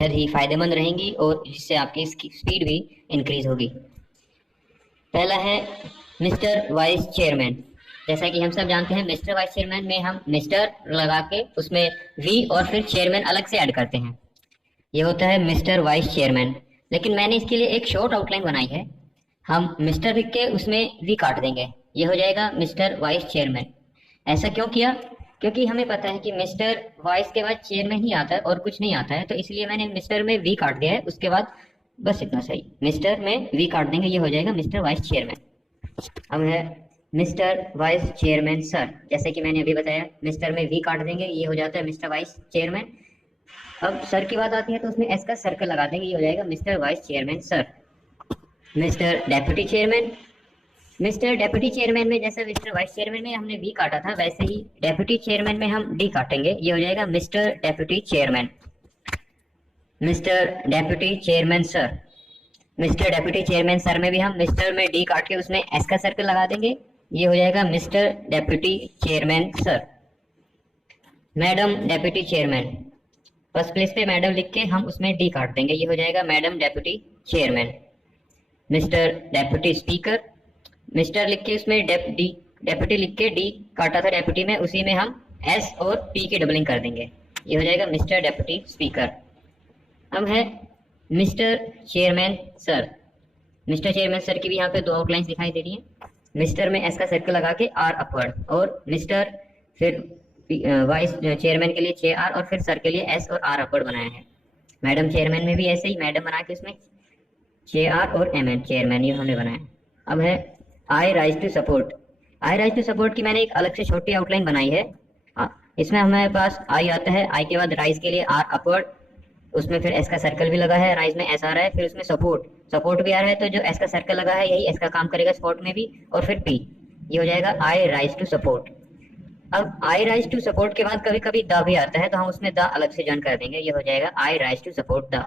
बेहद ही फायदेमंद रहेंगी और जिससे आपकी स्पीड भी इंक्रीज होगी। पहला है मिस्टर वाइस चेयरमैन। जैसा कि हम सब जानते हैं, मिस्टर वाइस चेयरमैन में हम मिस्टर लगा के उसमें वी और फिर चेयरमैन अलग से ऐड करते हैं। ये होता है मिस्टर वाइस चेयरमैन। लेकिन मैंने इसके लिए एक शॉर्ट आउटलाइन बनाई है। हम मिस्टर लिख के उसमें वी काट देंगे, ये हो जाएगा मिस्टर वाइस चेयरमैन। ऐसा क्यों किया? क्योंकि हमें पता है कि मिस्टर वाइस के बाद चेयरमैन ही आता है और कुछ नहीं आता है, तो इसलिए मैंने मिस्टर में वी काट दिया है। उसके बाद बस इतना सही, मिस्टर में वी काट देंगे, ये हो जाएगा मिस्टर वाइस चेयरमैन। अब है मिस्टर वाइस चेयरमैन सर। जैसे कि मैंने अभी बताया, मिस्टर में वी काट देंगे, ये हो जाता है मिस्टर वाइस चेयरमैन। अब सर की बात आती है तो उसमें एस का सर्कल लगा देंगे, ये हो जाएगा mister vice chairman sir. Mister deputy chairman. Mister deputy chairman में जैसे मिस्टर वाइस चेयरमैन में हमने वी काटा था, वैसे ही डेप्यूटी चेयरमैन में हम डी काटेंगे, ये हो जाएगा mister deputy chairman. Mister deputy chairman sir. Mister deputy chairman sir में भी हम मिस्टर में डी काट के उसमें एस का सर्कल लगा देंगे, ये हो जाएगा mister deputy chairman sir. Madam deputy chairman. First place पे मैडम लिख के हम उसमें डी काट देंगे, ये हो जाएगा madam deputy chairman. Mister deputy speaker. Mister लिख के उसमें डेप्यूटी लिख के डी काटा था डेप्यूटी में, उसी में हम एस और पी की डबलिंग कर देंगे, ये हो जाएगा मिस्टर डेप्यूटी स्पीकर। अब है mister chairman sir. Mister chairman sir की भी यहाँ पे दो आउटलाइंस दिखाई दे रही हैं। मिस्टर में एस का सर्कल लगा के आर अपवर्ड, और मिस्टर फिर वाइस चेयरमैन के लिए जे आर और फिर सर के लिए एस और आर अपवर्ड बनाया है। मैडम चेयरमैन में भी ऐसे ही मैडम बना के उसमें जे आर और एम एन चेयरमैन, ये हमने बनाया। अब है I rise to support. I rise to support की मैंने एक अलग से छोटी आउटलाइन बनाई है। इसमें हमारे पास आई आता है, आई के बाद राइज के लिए आर अपवर्ड, उसमें फिर एस का सर्कल भी लगा है, राइज में एस आ रहा है, फिर उसमें सपोर्ट भी आ रहा है, तो जो एस का सर्कल लगा है यही एस का काम करेगा सपोर्ट में भी, और फिर पी, ये हो जाएगा आई राइज टू सपोर्ट। अब आई राइज टू सपोर्ट के बाद कभी कभी द भी आता है, तो हम उसमें द अलग से ज्वाइन कर देंगे, ये हो जाएगा I rise to support the.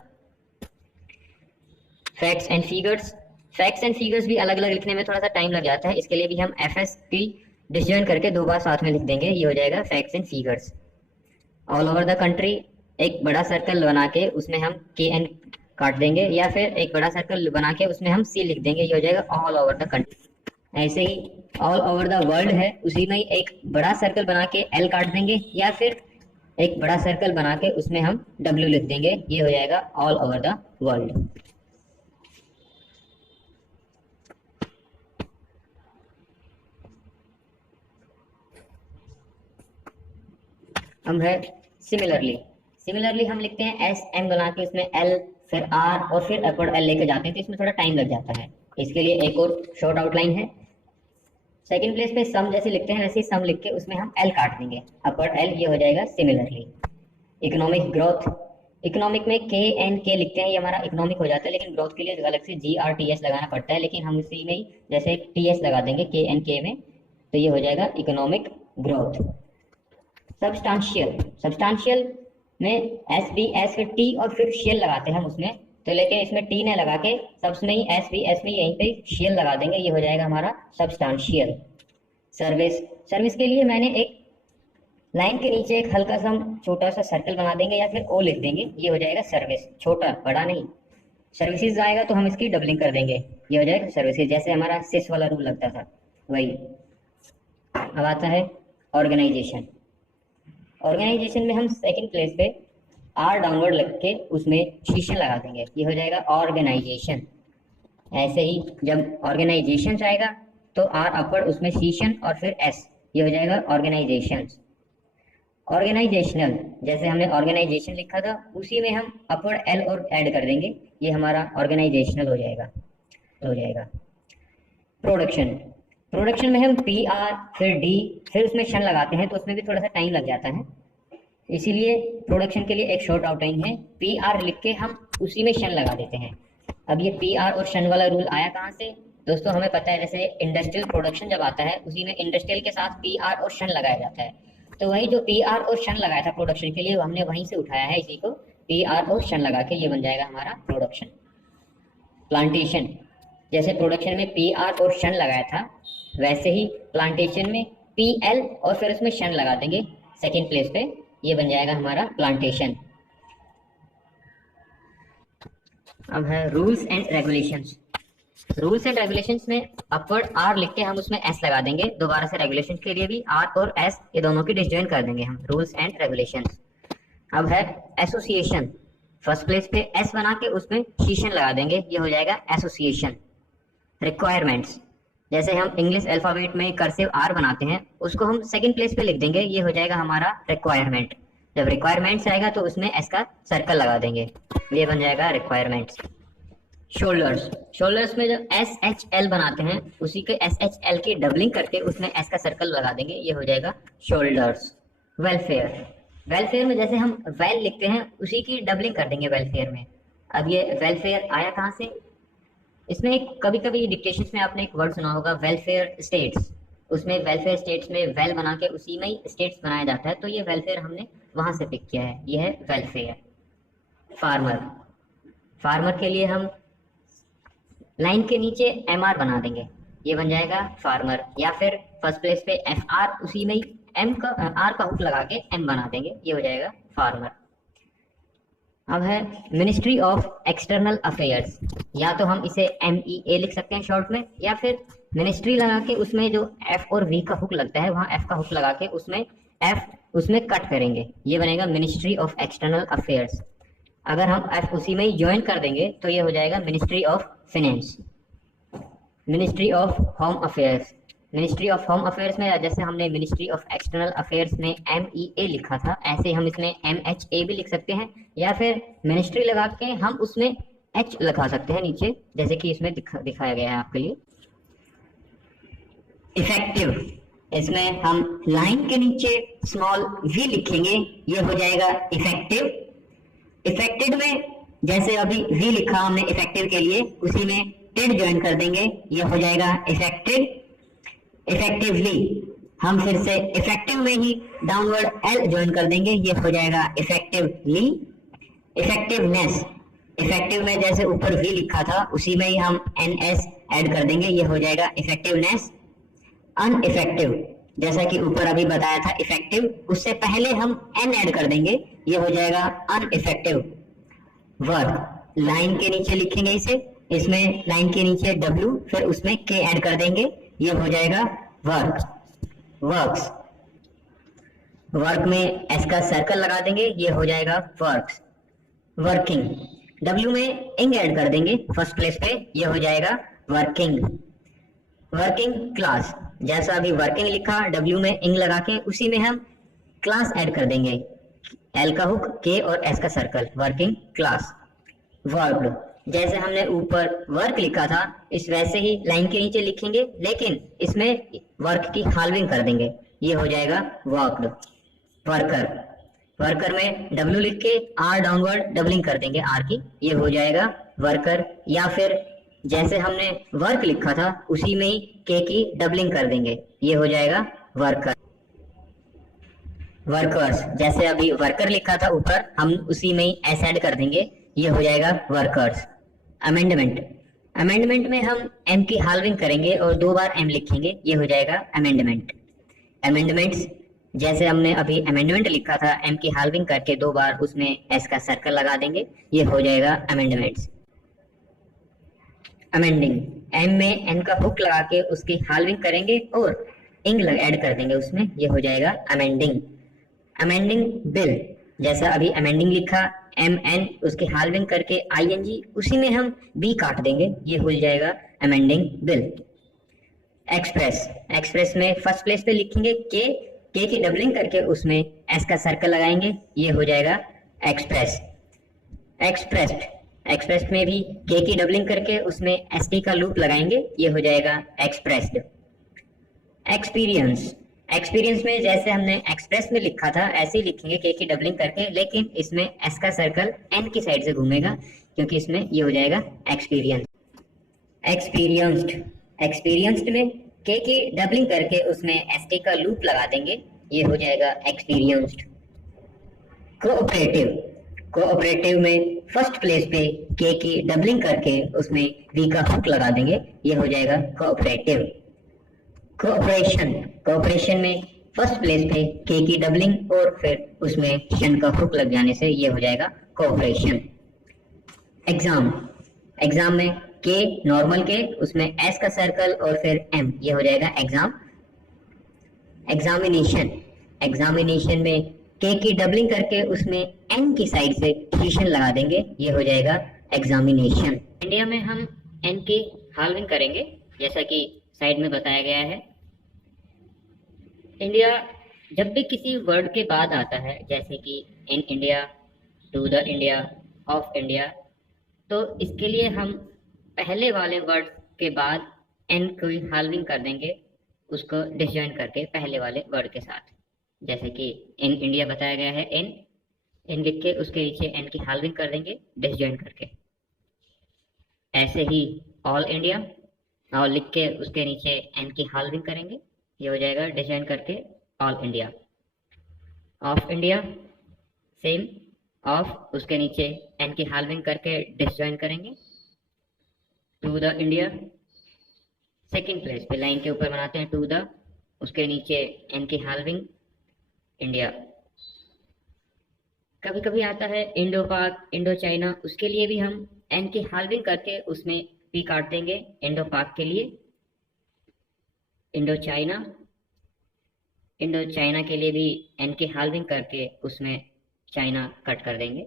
Facts and figures. Facts and figures भी अलग अलग लिखने में थोड़ा सा टाइम लग जाता है, इसके लिए भी हम एफ एस पी डिसजॉइन करके दो बार साथ में लिख देंगे, ये हो जाएगा facts and figures. All over the country. एक बड़ा सर्कल बना के उसमें हम के एन काट देंगे, या फिर एक बड़ा सर्कल बना के उसमें हम सी लिख देंगे, ये हो जाएगा ऑल ओवर द कंट्री। ऐसे ही ऑल ओवर द वर्ल्ड है, उसी में एक बड़ा सर्कल बना के एल काट देंगे, या फिर एक बड़ा सर्कल बना के उसमें हम डब्ल्यू लिख देंगे, ये हो जाएगा ऑल ओवर द वर्ल्ड। अब है सिमिलरली। सिमिलरली हम लिखते हैं एस एम बना के उसमें एल फिर आर और फिर अपवर्ड एल लेके जाते हैं, तो इसमें थोड़ा टाइम लग जाता है। इसके लिए एक और शॉर्ट आउटलाइन है। सेकंड प्लेस पे सम जैसे लिखते हैं वैसे ही सम लिख के उसमें हम एल काट देंगे, अपवर्ड एल, ये हो जाएगा सिमिलरली। Economic growth. इकोनॉमिक में के एन के लिखते हैं, ये हमारा इकोनॉमिक हो जाता है, लेकिन ग्रोथ के लिए अलग से जी आर टी एस लगाना पड़ता है, लेकिन हम उसी में ही जैसे टी एस लगा देंगे के एन के में, तो ये हो जाएगा इकोनॉमिक ग्रोथ। सब्सटेंशियल। सब्सटेंशियल में एस बी एस फिर टी और फिर शेल लगाते हैं हम उसमें, तो लेकिन इसमें टी ने लगा के सबस में ही एस बी एस में यहीं पे शेल लगा देंगे, ये हो जाएगा हमारा सब्सटेंशियल। सर्विस। सर्विस के लिए मैंने एक लाइन के नीचे एक हल्का सा छोटा सा सर्कल बना देंगे या फिर ओ लिख देंगे, ये हो जाएगा सर्विस, छोटा बड़ा नहीं। सर्विसेज आएगा तो हम इसकी डबलिंग कर देंगे, ये हो जाएगा सर्विसेज, जैसे हमारा सिस वाला रूल लगता था वही। अब आता है ऑर्गेनाइजेशन। ऑर्गेनाइजेशन में हम सेकंड प्लेस पे आर डाउनवर्ड लग के उसमें शीशन लगा देंगे, ये हो जाएगा ऑर्गेनाइजेशन। ऐसे ही जब ऑर्गेनाइजेशन आएगा तो आर अपवर्ड उसमें शीशन और फिर एस, ये हो जाएगा ऑर्गेनाइजेशन। ऑर्गेनाइजेशनल, जैसे हमने ऑर्गेनाइजेशन लिखा था उसी में हम अपवर्ड एल और ऐड कर देंगे, ये हमारा ऑर्गेनाइजेशनल हो जाएगा। प्रोडक्शन। प्रोडक्शन में हम पी आर फिर डी फिर उसमें शन लगाते हैं, तो उसमें भी थोड़ा सा टाइम लग जाता है, इसीलिए प्रोडक्शन के लिए एक शॉर्ट आउटलाइन है, पी आर लिख के हम उसी में शन लगा देते हैं। अब ये पी आर और शन वाला रूल आया कहाँ से दोस्तों? हमें पता है, जैसे इंडस्ट्रियल प्रोडक्शन जब आता है उसी में इंडस्ट्रियल के साथ पी आर और शन लगाया जाता है, तो वही जो पी आर और शन लगाया था प्रोडक्शन के लिए, हमने वहीं से उठाया है इसी को, पी आर और शन लगा के ये बन जाएगा हमारा प्रोडक्शन। प्लांटेशन। जैसे प्रोडक्शन में पी आर और शन लगाया था, वैसे ही प्लांटेशन में पी एल और फिर उसमें शन लगा देंगे सेकेंड प्लेस पे, ये बन जाएगा हमारा प्लांटेशन। अब है rules and regulations. Rules and regulations में अपवर्ड आर लिख के हम उसमें एस लगा देंगे। दोबारा से रेगुलेशंस के लिए भी आर और एस ये दोनों की डिसजॉइन कर देंगे हम, रूल्स एंड रेगुलेशंस। अब है एसोसिएशन। फर्स्ट प्लेस पे एस बना के उसमें शीशन लगा देंगे, ये हो जाएगा एसोसिएशन। रिक्वायरमेंट्स, जैसे हम इंग्लिश अल्फाबेट में कर्सिव आर बनाते हैं, उसको हम सेकंड प्लेस पे लिख देंगे, ये हो जाएगा हमारा रिक्वायरमेंट। जब रिक्वायरमेंट्स आएगा तो उसमें एस का सर्कल लगा देंगे, ये बन जाएगा रिक्वायरमेंट्स। शोल्डर्स, शोल्डर्स में जब एस एच एल बनाते हैं उसी के एस एच एल की डबलिंग करके उसमें एस का सर्कल लगा देंगे, ये हो जाएगा शोल्डर्स। वेलफेयर, वेलफेयर में जैसे हम वेल लिखते हैं उसी की डबलिंग कर देंगे वेलफेयर में। अब ये वेलफेयर आया कहाँ से, इसमें एक कभी कभी डिक्टेशन में आपने एक वर्ड सुना होगा वेलफेयर स्टेट्स, उसमें वेलफेयर स्टेट्स में वेल बना के उसी में ही स्टेट्स बनाया जाता है, तो ये वेलफेयर हमने वहां से पिक किया है, ये है वेलफेयर। फार्मर, फार्मर के लिए हम लाइन के नीचे एम आर बना देंगे, ये बन जाएगा फार्मर। या फिर फर्स्ट प्लेस पे एफ आर उसी में ही एम का आर का हुक लगा के एम बना देंगे, ये हो जाएगा फार्मर। अब है मिनिस्ट्री ऑफ एक्सटर्नल अफेयर्स, या तो हम इसे MEA लिख सकते हैं शॉर्ट में, या फिर मिनिस्ट्री लगा के उसमें जो F और V का हुक लगता है वहाँ F का हुक लगा के उसमें F उसमें कट करेंगे, ये बनेगा मिनिस्ट्री ऑफ एक्सटर्नल अफेयर्स। अगर हम F उसी में ही ज्वाइन कर देंगे तो ये हो जाएगा ministry of finance. Ministry of home affairs, ministry of home affairs में जैसे हमने मिनिस्ट्री ऑफ एक्सटर्नल अफेयर्स में MEA लिखा था, ऐसे हम इसमें MHA भी लिख सकते हैं, या फिर मिनिस्ट्री लगा के हम उसमें H लगा सकते हैं नीचे, जैसे कि इसमें दिखाया गया है आपके लिए। इफेक्टिव, इसमें हम लाइन के नीचे स्मॉल v लिखेंगे, ये हो जाएगा इफेक्टिव। इफेक्टेड में जैसे अभी v लिखा हमने इफेक्टिव के लिए, उसी में टेड ज्वाइन कर देंगे, ये हो जाएगा इफेक्टेड। इफेक्टिवली, हम फिर से इफेक्टिव में ही डाउनवर्ड L ज्वाइन कर देंगे, ये हो जाएगा इफेक्टिवली। इफेक्टिवनेस, इफेक्टिव में जैसे ऊपर V लिखा था उसी में ही हम NS ऐड कर देंगे, ये हो जाएगा इफेक्टिवनेस। अनइफेक्टिव, जैसा कि ऊपर अभी बताया था इफेक्टिव, उससे पहले हम N ऐड कर देंगे, ये हो जाएगा अनइफेक्टिव। वर्क, लाइन के नीचे लिखेंगे इसे, इसमें लाइन के नीचे W फिर उसमें K ऐड कर देंगे, ये हो जाएगा वर्क। वर्क्स, वर्क में S का सर्कल लगा देंगे, ये हो जाएगा वर्क्स। वर्किंग, W में इंग ऐड कर देंगे फर्स्ट प्लेस पे, ये हो जाएगा वर्किंग। वर्किंग क्लास, जैसा अभी वर्किंग लिखा W में इंग लगा के उसी में हम क्लास ऐड कर देंगे, L का हुक K और S का सर्कल, वर्किंग क्लास। वर्ब्ड, जैसे हमने ऊपर वर्क लिखा था इस वैसे ही लाइन के नीचे लिखेंगे, लेकिन इसमें वर्क की हाल्विंग कर देंगे, ये हो जाएगा वर्क्ड। वर्कर, वर्कर में W लिख के R डाउनवर्ड डबलिंग कर देंगे R की, ये हो जाएगा वर्कर। या फिर जैसे हमने वर्क लिखा था उसी में ही K की डबलिंग कर देंगे, ये हो जाएगा वर्कर। वर्कर्स, जैसे अभी वर्कर लिखा था ऊपर, हम उसी में ही S ऐड कर देंगे, ये हो जाएगा वर्कर्स। अमेंडमेंट, अमेंडमेंट में हम M की हाल्विंग करेंगे और 2 बार M लिखेंगे, ये हो जाएगा अमेंडमेंट। अमेंडमेंट्स, जैसे हमने अभी अमेंडमेंट लिखा था, M की हाल्विंग करके 2 बार उसमें S का सर्कल लगा देंगे, ये हो जाएगा अमेंडमेंट्स। अमेंडिंग, M में N का हुक लगा के उसकी हाल्विंग करेंगे और इंग ऐड कर देंगे उसमें, ये हो जाएगा अमेंडिंग। अमेंडिंग बिल, जैसा अभी अमेंडिंग लिखा MN उसकी हाल्विंग करके ING उसी में हम B काट देंगे, ये हो जाएगा अमेंडिंग बिल। एक्सप्रेस, एक्सप्रेस में फर्स्ट प्लेस पे लिखेंगे K की डबलिंग करके उसमें S का सर्कल लगाएंगे, ये हो जाएगा एक्सप्रेस। एक्सप्रेस्ड, एक्सप्रेस में भी K की डबलिंग करके उसमें ST का लूप लगाएंगे, ये हो जाएगा एक्सप्रेस्ड। एक्सपीरियंस, एक्सपीरियंस में जैसे हमने एक्सप्रेस में लिखा था ऐसे ही लिखेंगे K की डबलिंग करके, लेकिन इसमें S का सर्कल N की साइड से घूमेगा, क्योंकि इसमें ये हो जाएगा एक्सपीरियंस। एक्सपीरियंस्ड, एक्सपीरियंस्ड में K की डबलिंग करके उसमें ST का लूप लगा देंगे, ये हो जाएगा एक्सपीरियंस्ड। कोऑपरेटिव, कोऑपरेटिव में फर्स्ट प्लेस पे K की डबलिंग करके उसमें V का हुक लगा देंगे, ये हो जाएगा कोऑपरेटिव। कोऑपरेशन, कोऑपरेशन में फर्स्ट प्लेस पे K की डबलिंग और फिर उसमें N का हुक लग जाने से ये हो जाएगा कोऑपरेशन। एग्जाम, एग्जाम में के, नॉर्मल के, उसमें एस का सर्कल और फिर एम, ये हो जाएगा एग्जाम। एग्जामिनेशन, एग्जामिनेशन में के की डबलिंग करके उसमें एन की साइड से टीशन लगा देंगे, ये हो जाएगा एग्जामिनेशन। इंडिया में हम एन की हाल्विंग करेंगे जैसा कि साइड में बताया गया है। इंडिया जब भी किसी वर्ड के बाद आता है, जैसे कि in India, to the India, of India, तो इसके लिए हम पहले वाले वर्ड के बाद एन को हाल्विंग कर देंगे, उसको डिसजॉइन करके पहले वाले वर्ड के साथ। जैसे कि इन इंडिया बताया गया है, एन लिख के उसके नीचे एन की हाल्विंग कर देंगे डिसजॉइन करके। ऐसे ही ऑल इंडिया, और लिख के उसके नीचे एन की हाल्विंग करेंगे, ये हो जाएगा डिसजॉइन करके all India. Of India same, of उसके नीचे एन की हाल्विंग करके डिसजॉइन करेंगे। To the India second place पे लाइन के ऊपर बनाते हैं टू द, उसके नीचे एन की हाल्विंग इंडिया। कभी कभी आता है इंडो पाक, इंडो चाइना, उसके लिए भी हम एन की हाल्विंग करके उसमें पी काट देंगे इंडो पाक के लिए। इंडो चाइना, इंडो चाइना के लिए भी एन की हाल्विंग करके उसमें चाइना कट कर देंगे,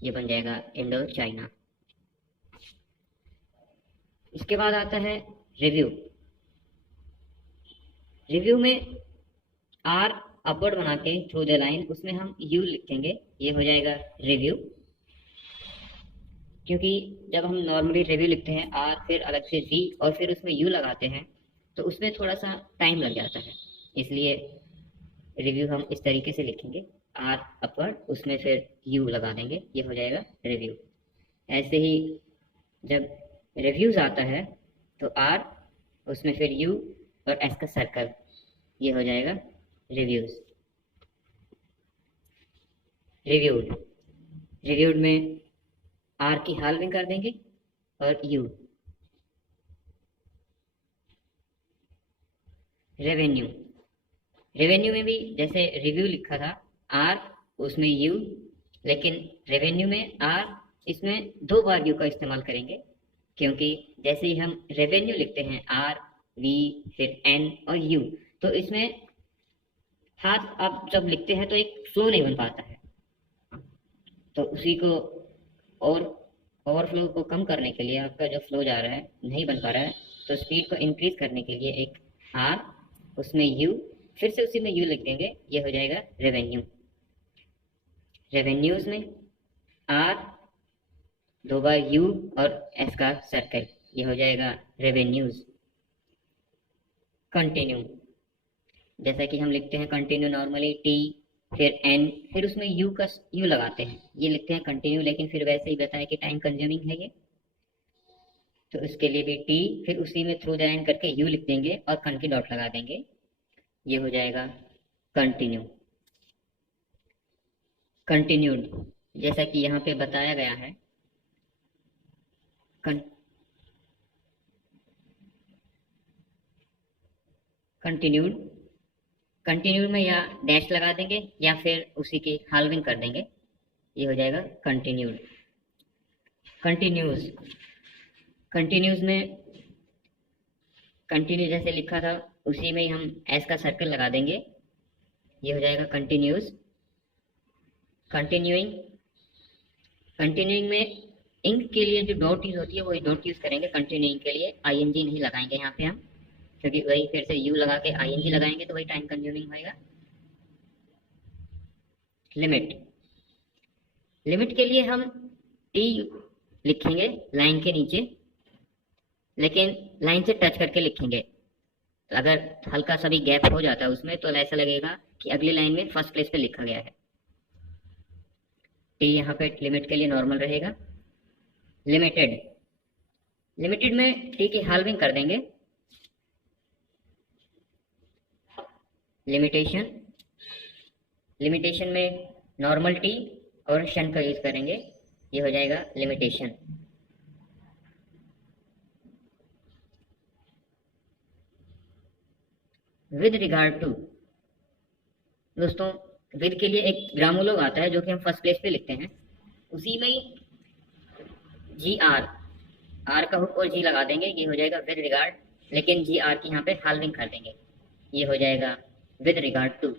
ये बन जाएगा इंडो चाइना। इसके बाद आता है रिव्यू। रिव्यू में आर अपवर्ड बना के थ्रू द लाइन, उसमें हम यू लिखेंगे, ये हो जाएगा रिव्यू। क्योंकि जब हम नॉर्मली रिव्यू लिखते हैं आर फिर अलग से वी और फिर उसमें यू लगाते हैं तो उसमें थोड़ा सा टाइम लग जाता है, इसलिए रिव्यू हम इस तरीके से लिखेंगे, आर अपवर्ड उसमें फिर यू लगा देंगे, ये हो जाएगा रिव्यू। ऐसे ही जब रिव्यूज आता है तो आर उसमें फिर यू और एस का सर्कल, ये हो जाएगा रिव्यूज। रिव्यूड, रिव्यूड में आर की हाल्विंग कर देंगे और यू। रेवेन्यू, रेवेन्यू में भी जैसे रिव्यू लिखा था आर उसमें यू, लेकिन रेवेन्यू में आर इसमें 2 बार यू का इस्तेमाल करेंगे, क्योंकि जैसे ही हम रेवेन्यू लिखते हैं आर वी फिर एन और यू, तो इसमें हाथ आप जब लिखते हैं तो एक फ्लो नहीं बन पाता है, तो उसी को और ओवरफ्लो को कम करने के लिए, आपका जो फ्लो जा रहा है नहीं बन पा रहा है, तो स्पीड को इंक्रीज करने के लिए एक आर उसमें यू फिर से उसी में यू लिख देंगे, ये हो जाएगा रेवेन्यू। रेवेन्यूज में आर 2 बार यू और एस का सर्कल, ये हो जाएगा रेवेन्यूज। कंटिन्यू, जैसा कि हम लिखते हैं कंटिन्यू नॉर्मली टी फिर एन फिर उसमें यू लगाते हैं, ये लिखते हैं कंटिन्यू, लेकिन फिर वैसे ही बताया कि टाइम कंज्यूमिंग है ये, तो इसके लिए भी टी फिर उसी में थ्रू द लाइन करके यू लिख देंगे और कन की डॉट लगा देंगे, ये हो जाएगा कंटिन्यू। कंटिन्यूड, जैसा कि यहाँ पे बताया गया है, कंटिन्यूड, कंटिन्यूड में या डैश लगा देंगे या फिर उसी की हाल्विंग कर देंगे, ये हो जाएगा कंटिन्यूड। कंटिन्यूज, कंटिन्यूज में कंटिन्यू जैसे लिखा था उसी में ही हम एस का सर्कल लगा देंगे, ये हो जाएगा कंटिन्यूज। कंटिन्यूइंग, कंटिन्यूइंग में इंक के लिए जो डॉट यूज होती है वही डॉट यूज करेंगे, कंटिन्यूइंग के लिए आईएनजी नहीं लगाएंगे यहाँ पे हम, क्योंकि वही फिर से यू लगा के आईएनजी लगाएंगे तो वही टाइम कंज्यूमिंग होएगा। लिमिट, लिमिट के लिए हम टी लिखेंगे लाइन के नीचे, लेकिन लाइन से टच करके लिखेंगे, अगर हल्का सा भी गैप हो जाता है उसमें तो ऐसा लगेगा कि अगली लाइन में फर्स्ट प्लेस पे लिखा गया है। टी यहाँ पे लिमिट के लिए नॉर्मल रहेगा। लिमिटेड, लिमिटेड में टी की हाल्विंग कर देंगे, लिमिटेशन, लिमिटेशन में नॉर्मल टी और शन का यूज करेंगे, ये हो जाएगा लिमिटेशन। विद रिगार्ड टू, दोस्तों विद के लिए एक ग्रामोलोग आता है जो कि हम फर्स्ट प्लेस पे लिखते हैं, उसी में ही जी आर आर का हुक और जी लगा देंगे, ये हो जाएगा विद रिगार्ड, लेकिन जी आर की यहाँ पे हाल्विंग कर देंगे, ये हो जाएगा विद रिगार्ड टू।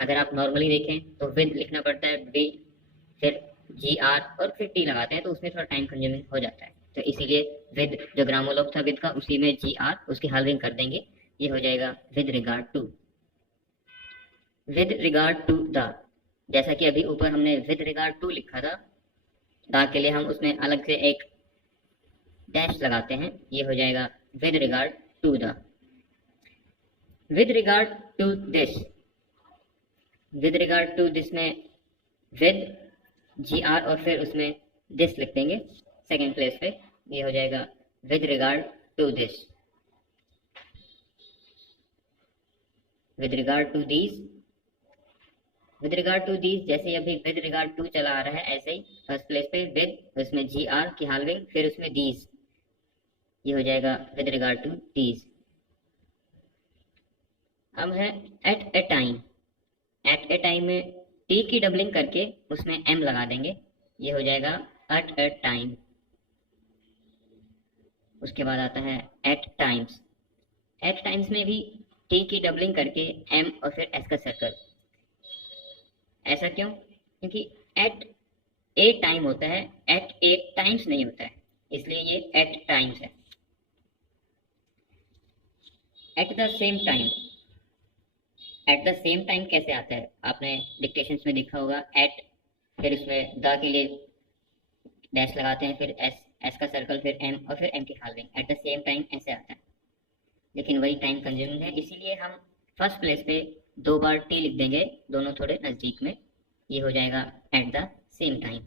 अगर आप नॉर्मली देखें तो विद लिखना पड़ता है, वी, फिर जी आर और फिर टी लगाते हैं, तो उसमें थोड़ा टाइम कंज्यूमिंग हो जाता है, तो इसीलिए विद जो ग्रामोलोग था विद का, उसी में जी आर उसकी हाल्विंग कर देंगे, ये हो जाएगा with regard to. With regard to the, जैसा कि अभी ऊपर हमने विद रिगार्ड टू लिखा था, द के लिए हम उसमें अलग से एक डैश लगाते हैं, ये हो जाएगा with regard to the. With regard to this, with regard to this में विद जी आर और फिर उसमें दिस लिख देंगे सेकेंड प्लेस पे, ये हो जाएगा with regard to this. With regard to these, with regard to these जैसे अभी विद रिगार्ड टू चला आ रहा है, ऐसे ही फर्स्ट प्लेस पे विद, उसमें जी आर की हाल्विंग, फिर उसमें दीज, ये हो जाएगा विद रिगार्ड टू दीज। अब है at a time, at a time में टी की डबलिंग करके उसमें एम लगा देंगे, ये हो जाएगा एट ए टाइम। उसके बाद आता है एट टाइम्स, एट टाइम्स में भी टी की डबलिंग करके एम और फिर एस का सर्कल। ऐसा क्यों? क्योंकि एट ए टाइम होता है, एट ए टाइम्स नहीं होता है, इसलिए ये एट टाइम्स है। At the same time, at the same time कैसे आता है? आपने डिक्टेशंस में देखा होगा, एट फिर उसमें द के लिए डैश लगाते हैं, फिर एस, एस का सर्कल, फिर एम और फिर एम की halving, at the same time ऐसे आता है, लेकिन वही टाइम कंज्यूमिंग है, इसीलिए हम फर्स्ट प्लेस पे दो बार टी लिख देंगे, दोनों थोड़े नजदीक में, ये हो जाएगा at the same time.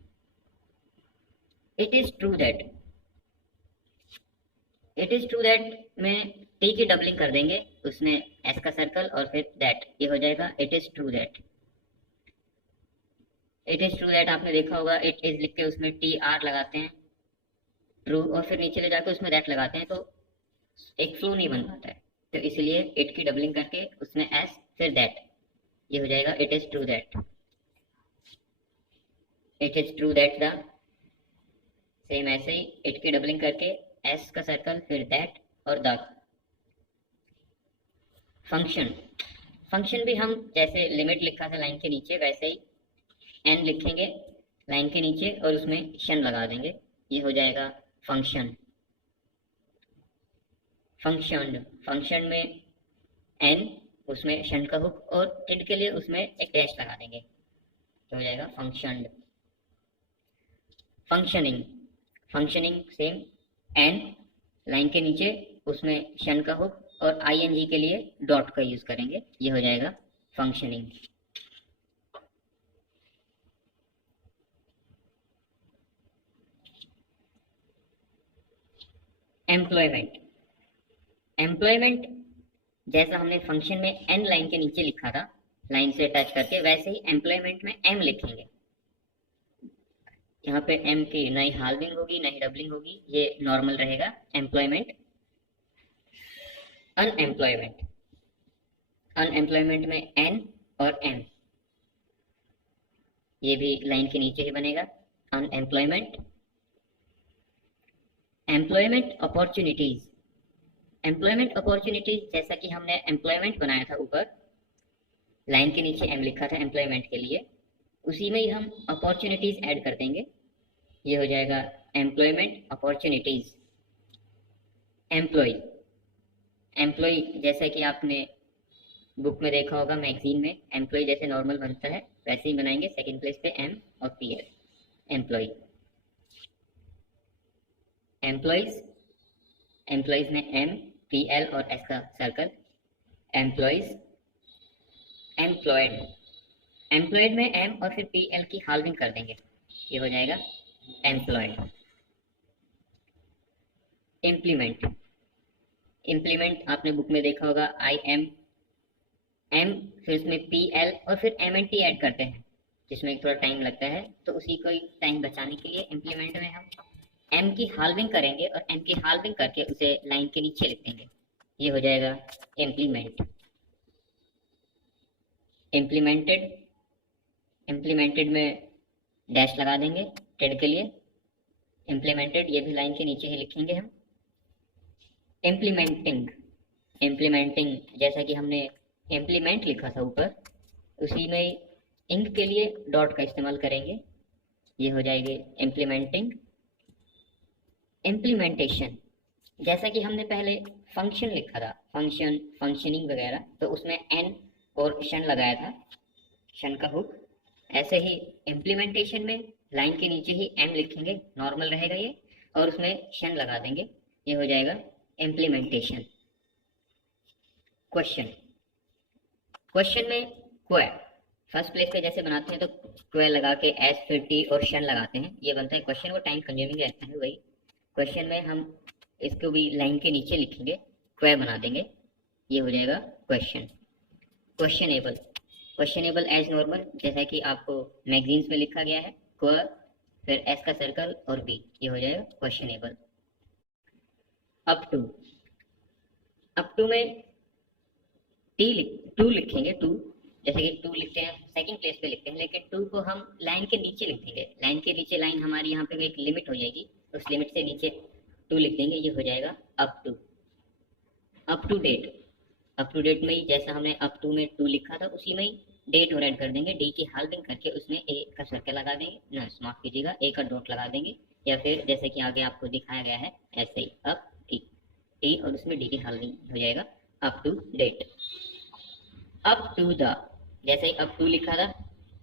It is true that, it is true that में टी की डबलिंग कर देंगे, उसमें एस का सर्कल और फिर दैट, ये हो जाएगा it is true that. It is true that आपने देखा होगा, इट इज लिख के उसमें टी आर लगाते हैं, ट्रू, और फिर नीचे ले जाकर उसमें दैट लगाते हैं, तो एक फ्लो नहीं बन पाता है, तो इसलिए इट की डबलिंग करके उसमें एस फिर दैट, ये हो जाएगा it is true that. It is true that the, same ऐसे ही इट की डबलिंग करके एस का सर्कल फिर दैट और द। फंक्शन, फंक्शन भी हम जैसे लिमिट लिखा था लाइन के नीचे, वैसे ही एन लिखेंगे लाइन के नीचे और उसमें शन लगा देंगे, ये हो जाएगा फंक्शन। फंक्शन, फंक्शन में एन, उसमें शन का हुक और टिड के लिए उसमें एक डैश लगा देंगे, तो हो जाएगा function. Functioning, functioning same, N line के नीचे उसमें शन का हुक और आईएनजी के लिए डॉट का यूज करेंगे, ये हो जाएगा फंक्शनिंग। एम्प्लॉयमेंट, एम्प्लॉयमेंट जैसा हमने फंक्शन में एन लाइन के नीचे लिखा था लाइन से टच करके, वैसे ही एम्प्लॉयमेंट में एम लिखेंगे। यहाँ पे एम की नई हाल्विंग होगी, नई डबलिंग होगी, ये नॉर्मल रहेगा एम्प्लॉयमेंट। अनएम्प्लॉयमेंट, अनएम्प्लॉयमेंट में एन और एम, ये भी लाइन के नीचे ही बनेगा unemployment. Employment opportunities, employment opportunities जैसा कि हमने एम्प्लॉयमेंट बनाया था ऊपर, लाइन के नीचे एम लिखा था एम्प्लॉयमेंट के लिए, उसी में ही हम अपॉर्चुनिटीज ऐड कर देंगे, ये हो जाएगा एम्प्लॉयमेंट अपॉर्चुनिटीज। एम्प्लॉय, एम्प्लॉय जैसा कि आपने बुक में देखा होगा, मैगजीन में एम्प्लॉय जैसे नॉर्मल बनता है वैसे ही बनाएंगे, सेकंड प्लेस पे एम और P L, employ. Employees, employees में एम, पी एल और एस का सर्कल, एम्प्लॉयज। एम्प्लॉयड, एम्प्लॉयड में एम और फिर पी एल की हाल्विंग कर देंगे, ये हो जाएगा एम्प्लॉयड। इम्प्लीमेंट, इम्प्लीमेंट आपने बुक में देखा होगा, आई एम, एम फिर उसमें पी एल और फिर एम एन टी ऐड करते हैं, जिसमें थोड़ा टाइम लगता है, तो उसी को टाइम बचाने के लिए इम्प्लीमेंट में हम एम की हाल्विंग करेंगे और एम की हाल्विंग करके उसे लाइन के नीचे लिख देंगे, ये हो जाएगा इम्प्लीमेंट। इम्प्लीमेंटेड, इम्प्लीमेंटेड में डैश लगा देंगे टेड के लिए, इम्प्लीमेंटेड ये भी लाइन के नीचे ही लिखेंगे हम। इम्प्लीमेंटिंग, इम्प्लीमेंटिंग जैसा कि हमने इम्प्लीमेंट लिखा था ऊपर, उसी में इंक के लिए डॉट का इस्तेमाल करेंगे, ये हो जाएगी इम्प्लीमेंटिंग। इम्प्लीमेंटेशन जैसा कि हमने पहले फंक्शन लिखा था, फंक्शन, फंक्शनिंग वगैरह, तो उसमें एन और शन लगाया था, शन का हुक। ऐसे ही इम्प्लीमेंटेशन में लाइन के नीचे ही एम लिखेंगे, नॉर्मल रहेगा ये, और उसमें शन लगा देंगे, ये हो जाएगा इम्प्लीमेंटेशन। क्वेश्चन, क्वेश्चन में क्वे फर्स्ट प्लेस पे जैसे बनाते हैं तो क्वे लगा के एस फिर टी और शन लगाते हैं, ये बनता है क्वेश्चन। वो टाइम कंज्यूमिंग रहता है, वही क्वेश्चन में हम इसको भी लाइन के नीचे लिखेंगे, क्वे बना देंगे, ये हो जाएगा question. Questionable, questionable as normal, जैसा कि आपको मैगजीन्स में लिखा गया है, क्वे फिर एस का सर्कल और बी, ये हो जाएगा questionable. Up to, up to में टू लिखेंगे, टू जैसे कि टू लिखते हैं सेकंड प्लेस पे लिखते हैं, लेकिन टू को हम लाइन के नीचे लिख देंगे, लाइन के नीचे लाइन हमारी यहाँ पे एक लिमिट हो जाएगी, उस लिमिट से नीचे टू लिख देंगे, ये हो जाएगा up to. Up to date, up to date में ही जैसा हमने अप टू में टू लिखा था उसी में ही डेट और ऐड कर देंगे, डी की हाल्विंग करके उसमें ए का सर्कल लगा देंगे, ना माफ कीजिएगा ए का डॉट लगा देंगे, या फिर जैसे कि आगे आपको दिखाया गया है ऐसे ही अप टी और उसमें डी की हाल्विंग हो जाएगा up to date. Up to the, जैसे ही अप टू लिखा था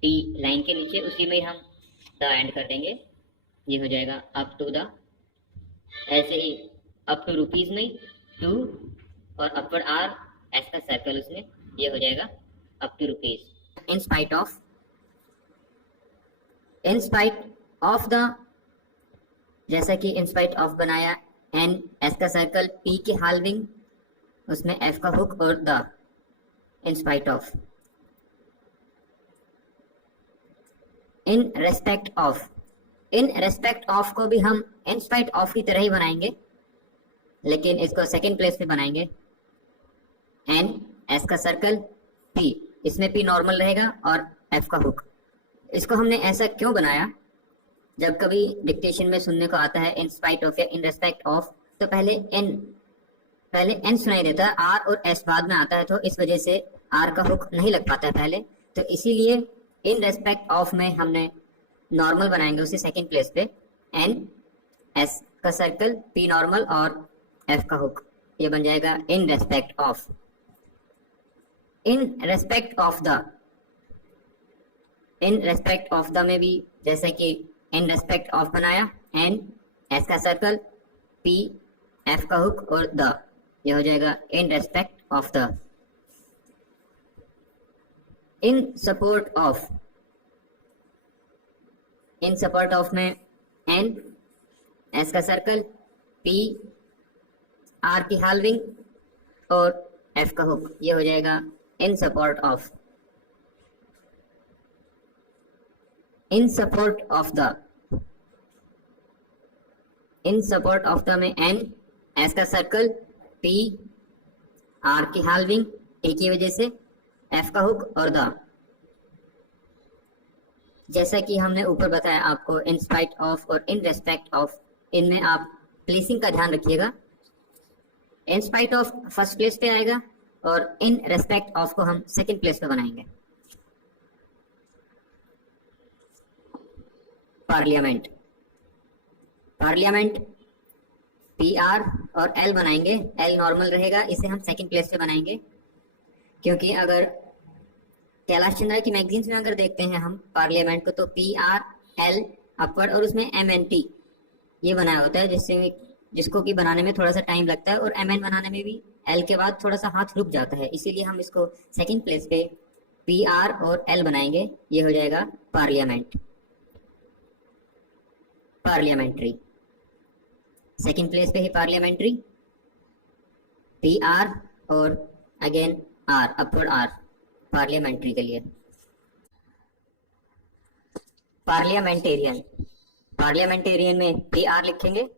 टी लाइन के नीचे उसी में ही हम द एंड कर देंगे, ये हो जाएगा अप टू द। ऐसे ही अप टू रुपीज में टू और अपवर्ड आर एस का सर्कल उसमें, ये हो जाएगा up to rupees. In spite of, in spite of the, जैसा कि इन स्पाइट ऑफ बनाया, एन एस का सर्कल, पी की हाल्विंग, उसमें एफ का हुक और the, in spite of. In respect of, in respect of को भी हम इन स्पाइट ऑफ की तरह ही बनाएंगे, लेकिन इसको सेकंड प्लेस पे बनाएंगे, एन एस का सर्कल पी, इसमें पी नॉर्मल रहेगा और एफ का हुक। इसको हमने ऐसा क्यों बनाया, जब कभी डिक्टेशन में सुनने को आता है इन स्पाइट ऑफ या इन रेस्पेक्ट ऑफ, तो पहले एन सुनाई देता है, आर और एस बाद में आता है, तो इस वजह से आर का हुक नहीं लग पाता है पहले, तो इसीलिए इन रेस्पेक्ट ऑफ में हमने नॉर्मल बनाएंगे उसे सेकंड प्लेस पे, एन एस का सर्कल, पी नॉर्मल और एफ का हुक, ये बन जाएगा इन respect of. In respect of the, in respect of the में भी जैसे कि इन रेस्पेक्ट ऑफ बनाया, एन एस का सर्कल, पी एफ का हुक और द, ये हो जाएगा इन respect of the. In support of, in support of में एन एस का सर्कल, पी आर की हाल्विंग और एफ का हुक, ये हो जाएगा इन support of. In support of the, in support of the में एन एस का सर्कल, पी आर की हाल्विंग, टी की वजह से एफ का हुक और द। जैसा कि हमने ऊपर बताया आपको इन स्पाइट ऑफ और इन रेस्पेक्ट ऑफ, इनमें आप प्लेसिंग का ध्यान रखिएगा। इन स्पाइट ऑफ फर्स्ट प्लेस पे आएगा और इन रेस्पेक्ट ऑफ को हम सेकंड प्लेस पे बनाएंगे। पार्लियामेंट, पार्लियामेंट पी आर और एल बनाएंगे, एल नॉर्मल रहेगा, इसे हम सेकंड प्लेस पे बनाएंगे, क्योंकि अगर कैलाश चंद्रा की मैगजीन्स में अगर देखते हैं हम पार्लियामेंट को, तो पी आर एल अपवर्ड और उसमें एम एन टी ये बनाया होता है, जिसको कि बनाने में थोड़ा सा टाइम लगता है, और एम एन बनाने में भी एल के बाद थोड़ा सा हाथ रुक जाता है, इसीलिए हम इसको सेकंड प्लेस पे पी आर और एल बनाएंगे, ये हो जाएगा पार्लियामेंट। पार्लियामेंट्री, सेकंड प्लेस पे ही पार्लियामेंट्री, पी आर और again R, upward R, parliamentary के लिए। पार्लियामेंटेरियन, पार्लियामेंटेरियन में पी आर लिखेंगे,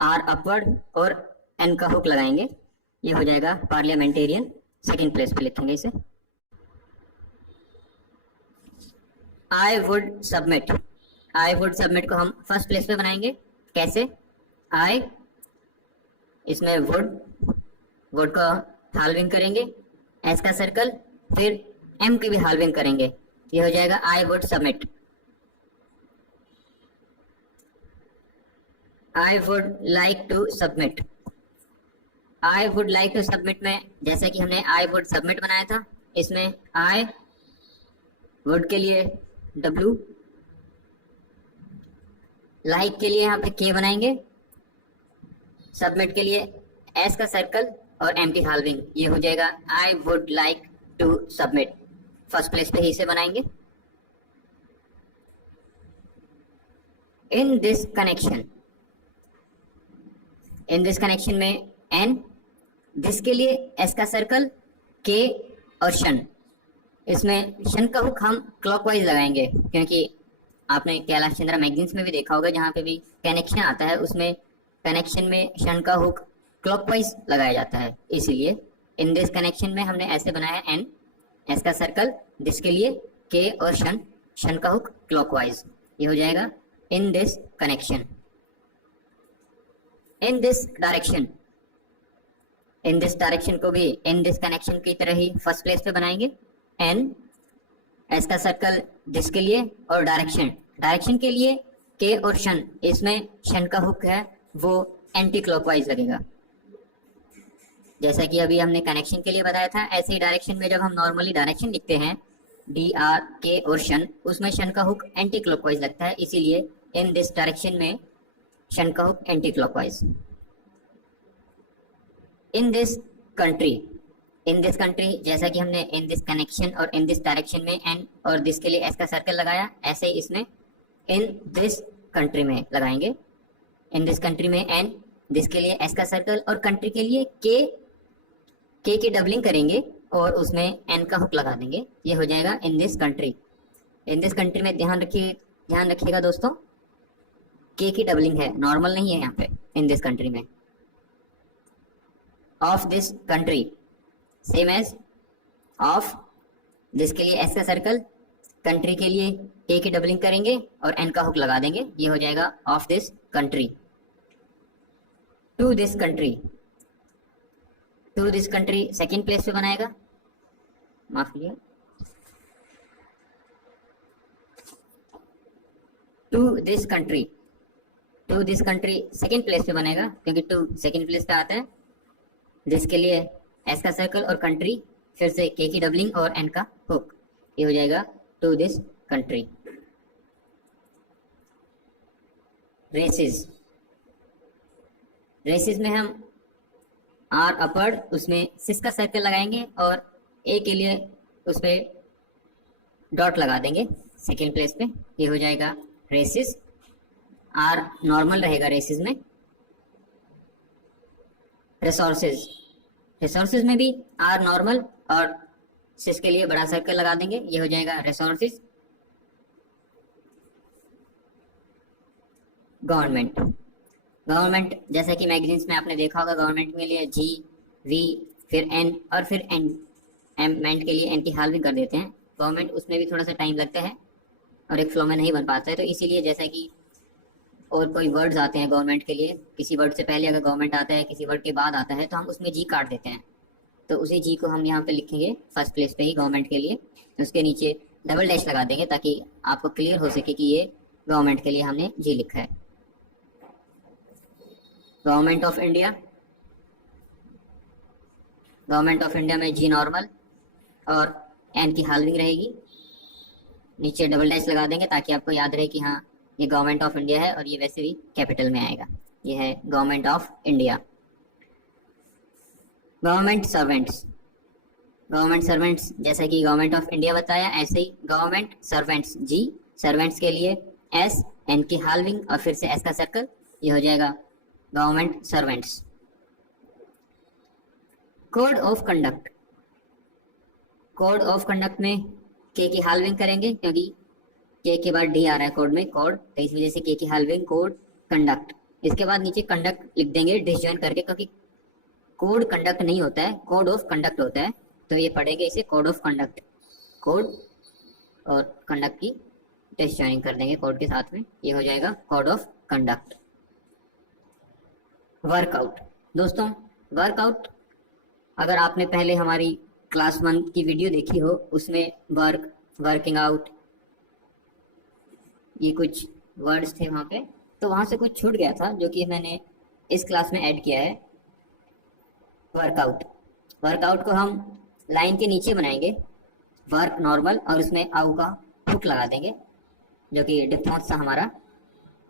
आर अपवर्ड और एन का हुक लगाएंगे, ये हो जाएगा पार्लियामेंटेरियन, सेकंड प्लेस पे लिखेंगे इसे। आई would submit, I would submit को हम फर्स्ट प्लेस पे बनाएंगे, कैसे? आई, इसमें वुड को हाल्विंग करेंगे, एस का सर्कल, फिर एम की भी हाल्विंग करेंगे, ये हो जाएगा I would submit. I would like to submit. I would like to submit में जैसे कि हमने आई वुड सबमिट बनाया था, इसमें आई वुड के लिए W, लाइक के लिए यहाँ पे K बनाएंगे, सबमिट के लिए S का सर्कल और M की हाल्विंग, ये हो जाएगा I would like to submit. First place पे ही इसे बनाएंगे। इन दिस कनेक्शन में N, दिस के लिए S का सर्कल, K और शन, इसमें शन का हुक हम क्लॉकवाइज लगाएंगे, क्योंकि आपने कैलाश चंद्रा मैगजीन्स में भी देखा होगा जहाँ पे भी कनेक्शन आता है उसमें कनेक्शन में शन का हुक क्लॉकवाइज लगाया जाता है, इसीलिए इन दिस कनेक्शन में हमने ऐसे बनाया एन, एस का सर्कल, दिस के लिए के और शन का हुक क्लॉकवाइज, ये हो जाएगा इन this connection. In this direction को भी इन दिस कनेक्शन की तरह ही फर्स्ट प्लेस पे बनाएंगे, एन, एस का सर्कल दिस के लिए और डायरेक्शन के लिए के और शन, इसमें शन का हुक है वो एंटी क्लॉकवाइज लगेगा। जैसा कि अभी हमने कनेक्शन के लिए बताया था, ऐसे ही डायरेक्शन में जब हम नॉर्मली डायरेक्शन लिखते हैं डी आर के और शन, उसमें शन का हुक एंटी क्लॉकवाइज लगता है, इसीलिए इन दिस डायरेक्शन में शन का hook anti clockwise. In this country जैसा कि हमने इन दिस कनेक्शन और इन दिस डायरेक्शन में एन और दिस के लिए एस का सर्कल लगाया, ऐसे ही इसमें इन दिस कंट्री में लगाएंगे। इन दिस कंट्री में एन, दिस के लिए एस का सर्कल और कंट्री के लिए के की डबलिंग करेंगे और उसमें एन का हुक लगा देंगे, ये हो जाएगा इन this country. In this country में ध्यान रखिएगा दोस्तों, के की डबलिंग है, नॉर्मल नहीं है यहाँ पे। इन दिस कंट्री में of this country same as of, this के लिए एस का सर्कल, कंट्री के लिए के की डबलिंग करेंगे और एन का हुक लगा देंगे, ये हो जाएगा of this country. To this country second place पे बनाएगा, माफ कीजिए, to this country second place पे बनेगा, क्योंकि टू सेकेंड प्लेस पे आता है। दिस के लिए एस का सर्कल और कंट्री, फिर से के की डबलिंग और एन का हुक, ये हो जाएगा टू दिस कंट्री। रेसिस में हम आर अपर्ड, उसमें सिस का सर्कल लगाएंगे और ए के लिए उस पर डॉट लगा देंगे सेकेंड प्लेस पे, ये हो जाएगा रेसिस। आर नॉर्मल रहेगा रेसिस में। रिसोर्सेज में भी आर नॉर्मल और सिस के लिए बड़ा सर्कल लगा देंगे, ये हो जाएगा रिसोर्सेज। गवर्नमेंट जैसा कि मैगजीन्स में आपने देखा होगा, गवर्नमेंट के लिए जी, वी, फिर एन और फिर एमेंट के लिए एन की हाल्विंग कर देते हैं। गवर्नमेंट उसमें भी थोड़ा सा टाइम लगता है और एक फ्लो में नहीं बन पाता है, तो इसीलिए जैसा कि और कोई वर्ड्स आते हैं गवर्नमेंट के लिए, किसी वर्ड से पहले अगर गवर्नमेंट आता है, किसी वर्ड के बाद आता है, तो हम उसमें जी काट देते हैं, तो उसी जी को हम यहाँ पे लिखेंगे फर्स्ट प्लेस पे ही गवर्नमेंट के लिए, उसके नीचे डबल डैश लगा देंगे ताकि आपको क्लियर हो सके कि ये गवर्नमेंट के लिए हमने जी लिखा है। गवर्नमेंट ऑफ इंडिया में जी नॉर्मल और एन की हाल्विंग रहेगी, नीचे डबल डैश लगा देंगे ताकि आपको याद रहे कि हाँ ये गवर्नमेंट ऑफ इंडिया है और ये वैसे भी कैपिटल में आएगा, ये है government of India. Government servants जैसा कि गवर्नमेंट ऑफ इंडिया बताया, ऐसे ही गवर्नमेंट सर्वेंट्स, जी सर्वेंट्स के लिए एस, एन की हाल्विंग और फिर से एस का सर्कल, ये हो जाएगा government servants. Code of conduct में के की हाल्विंग करेंगे, क्योंकि के के बाद डी आ रहा है कोड में, कोड, तो इस वजह से के की हाल्विंग, कोड, कंडक्ट। इसके बाद नीचे कंडक्ट लिख देंगे डिसजॉइन करके, क्योंकि कोड कंडक्ट नहीं होता है, कोड ऑफ कंडक्ट होता है, तो ये पढ़ेंगे इसे कोड ऑफ कंडक्ट। कोड और कंडक्ट की डिसजॉइनिंग कर देंगे कोड के साथ में, ये हो जाएगा कोड ऑफ कंडक्ट। वर्कआउट। दोस्तों, वर्कआउट, अगर आपने पहले हमारी क्लास 1 की वीडियो देखी हो, उसमें वर्किंग आउट, ये कुछ वर्ड्स थे वहाँ पे, तो वहाँ से कुछ छूट गया था जो कि मैंने इस क्लास में ऐड किया है। वर्कआउट, वर्कआउट को हम लाइन के नीचे बनाएंगे, वर्क नॉर्मल, और उसमें आउ का हुक लगा देंगे जो कि डिफॉल्ट था हमारा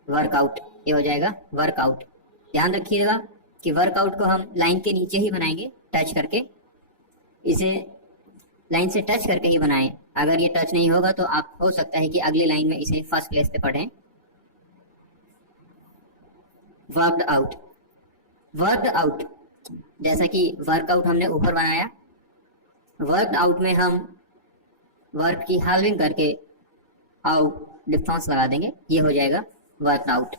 वर्कआउट, ये हो जाएगा वर्कआउट। ध्यान रखिएगा कि वर्कआउट को हम लाइन के नीचे ही बनाएंगे, टच करके, इसे लाइन से टच करके ही बनाएं। अगर ये टच नहीं होगा तो आप हो सकता है कि अगली लाइन में इसे फर्स्ट प्लेस पे पढ़ें। वर्कड आउट, वर्कड आउट, जैसा कि वर्कआउट हमने ऊपर बनाया, वर्कड आउट में हम वर्क की हाल्विंग करके आउट डिफरेंस लगा देंगे, ये हो जाएगा worked out.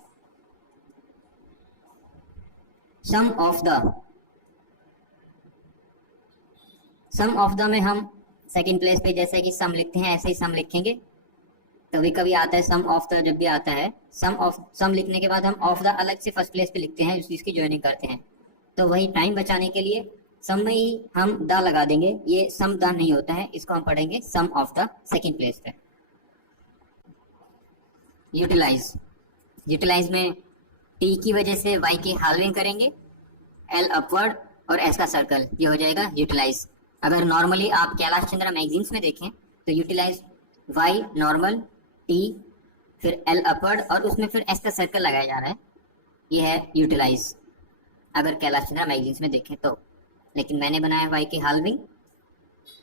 Some of the में हम सेकंड प्लेस पे जैसे कि सम लिखते हैं ऐसे ही सम लिखेंगे। कभी कभी आता है सम ऑफ द, जब भी आता है सम लिखने के बाद हम ऑफ द अलग से फर्स्ट प्लेस पे लिखते हैं, इसकी ज्वाइनिंग करते हैं। तो वही टाइम बचाने के लिए सम में ही हम द लगा देंगे, ये सम द नहीं होता है, इसको हम पढ़ेंगे सम ऑफ द सेकंड प्लेस पे। यूटिलाइज, यूटिलाइज में टी की वजह से वाई की हाल्विंग करेंगे, एल अपवर्ड और एस का सर्कल, ये हो जाएगा यूटिलाइज। अगर नॉर्मली आप कैलाश चंद्रा मैगजीन्स में देखें तो यूटिलाइज वाई नॉर्मल, टी, फिर एल अपवर्ड और उसमें फिर एस का सर्कल लगाया जा रहा है, ये है यूटिलाइज अगर कैलाश चंद्रा मैगजीन्स में देखें तो। लेकिन मैंने बनाया वाई की हाल्विंग,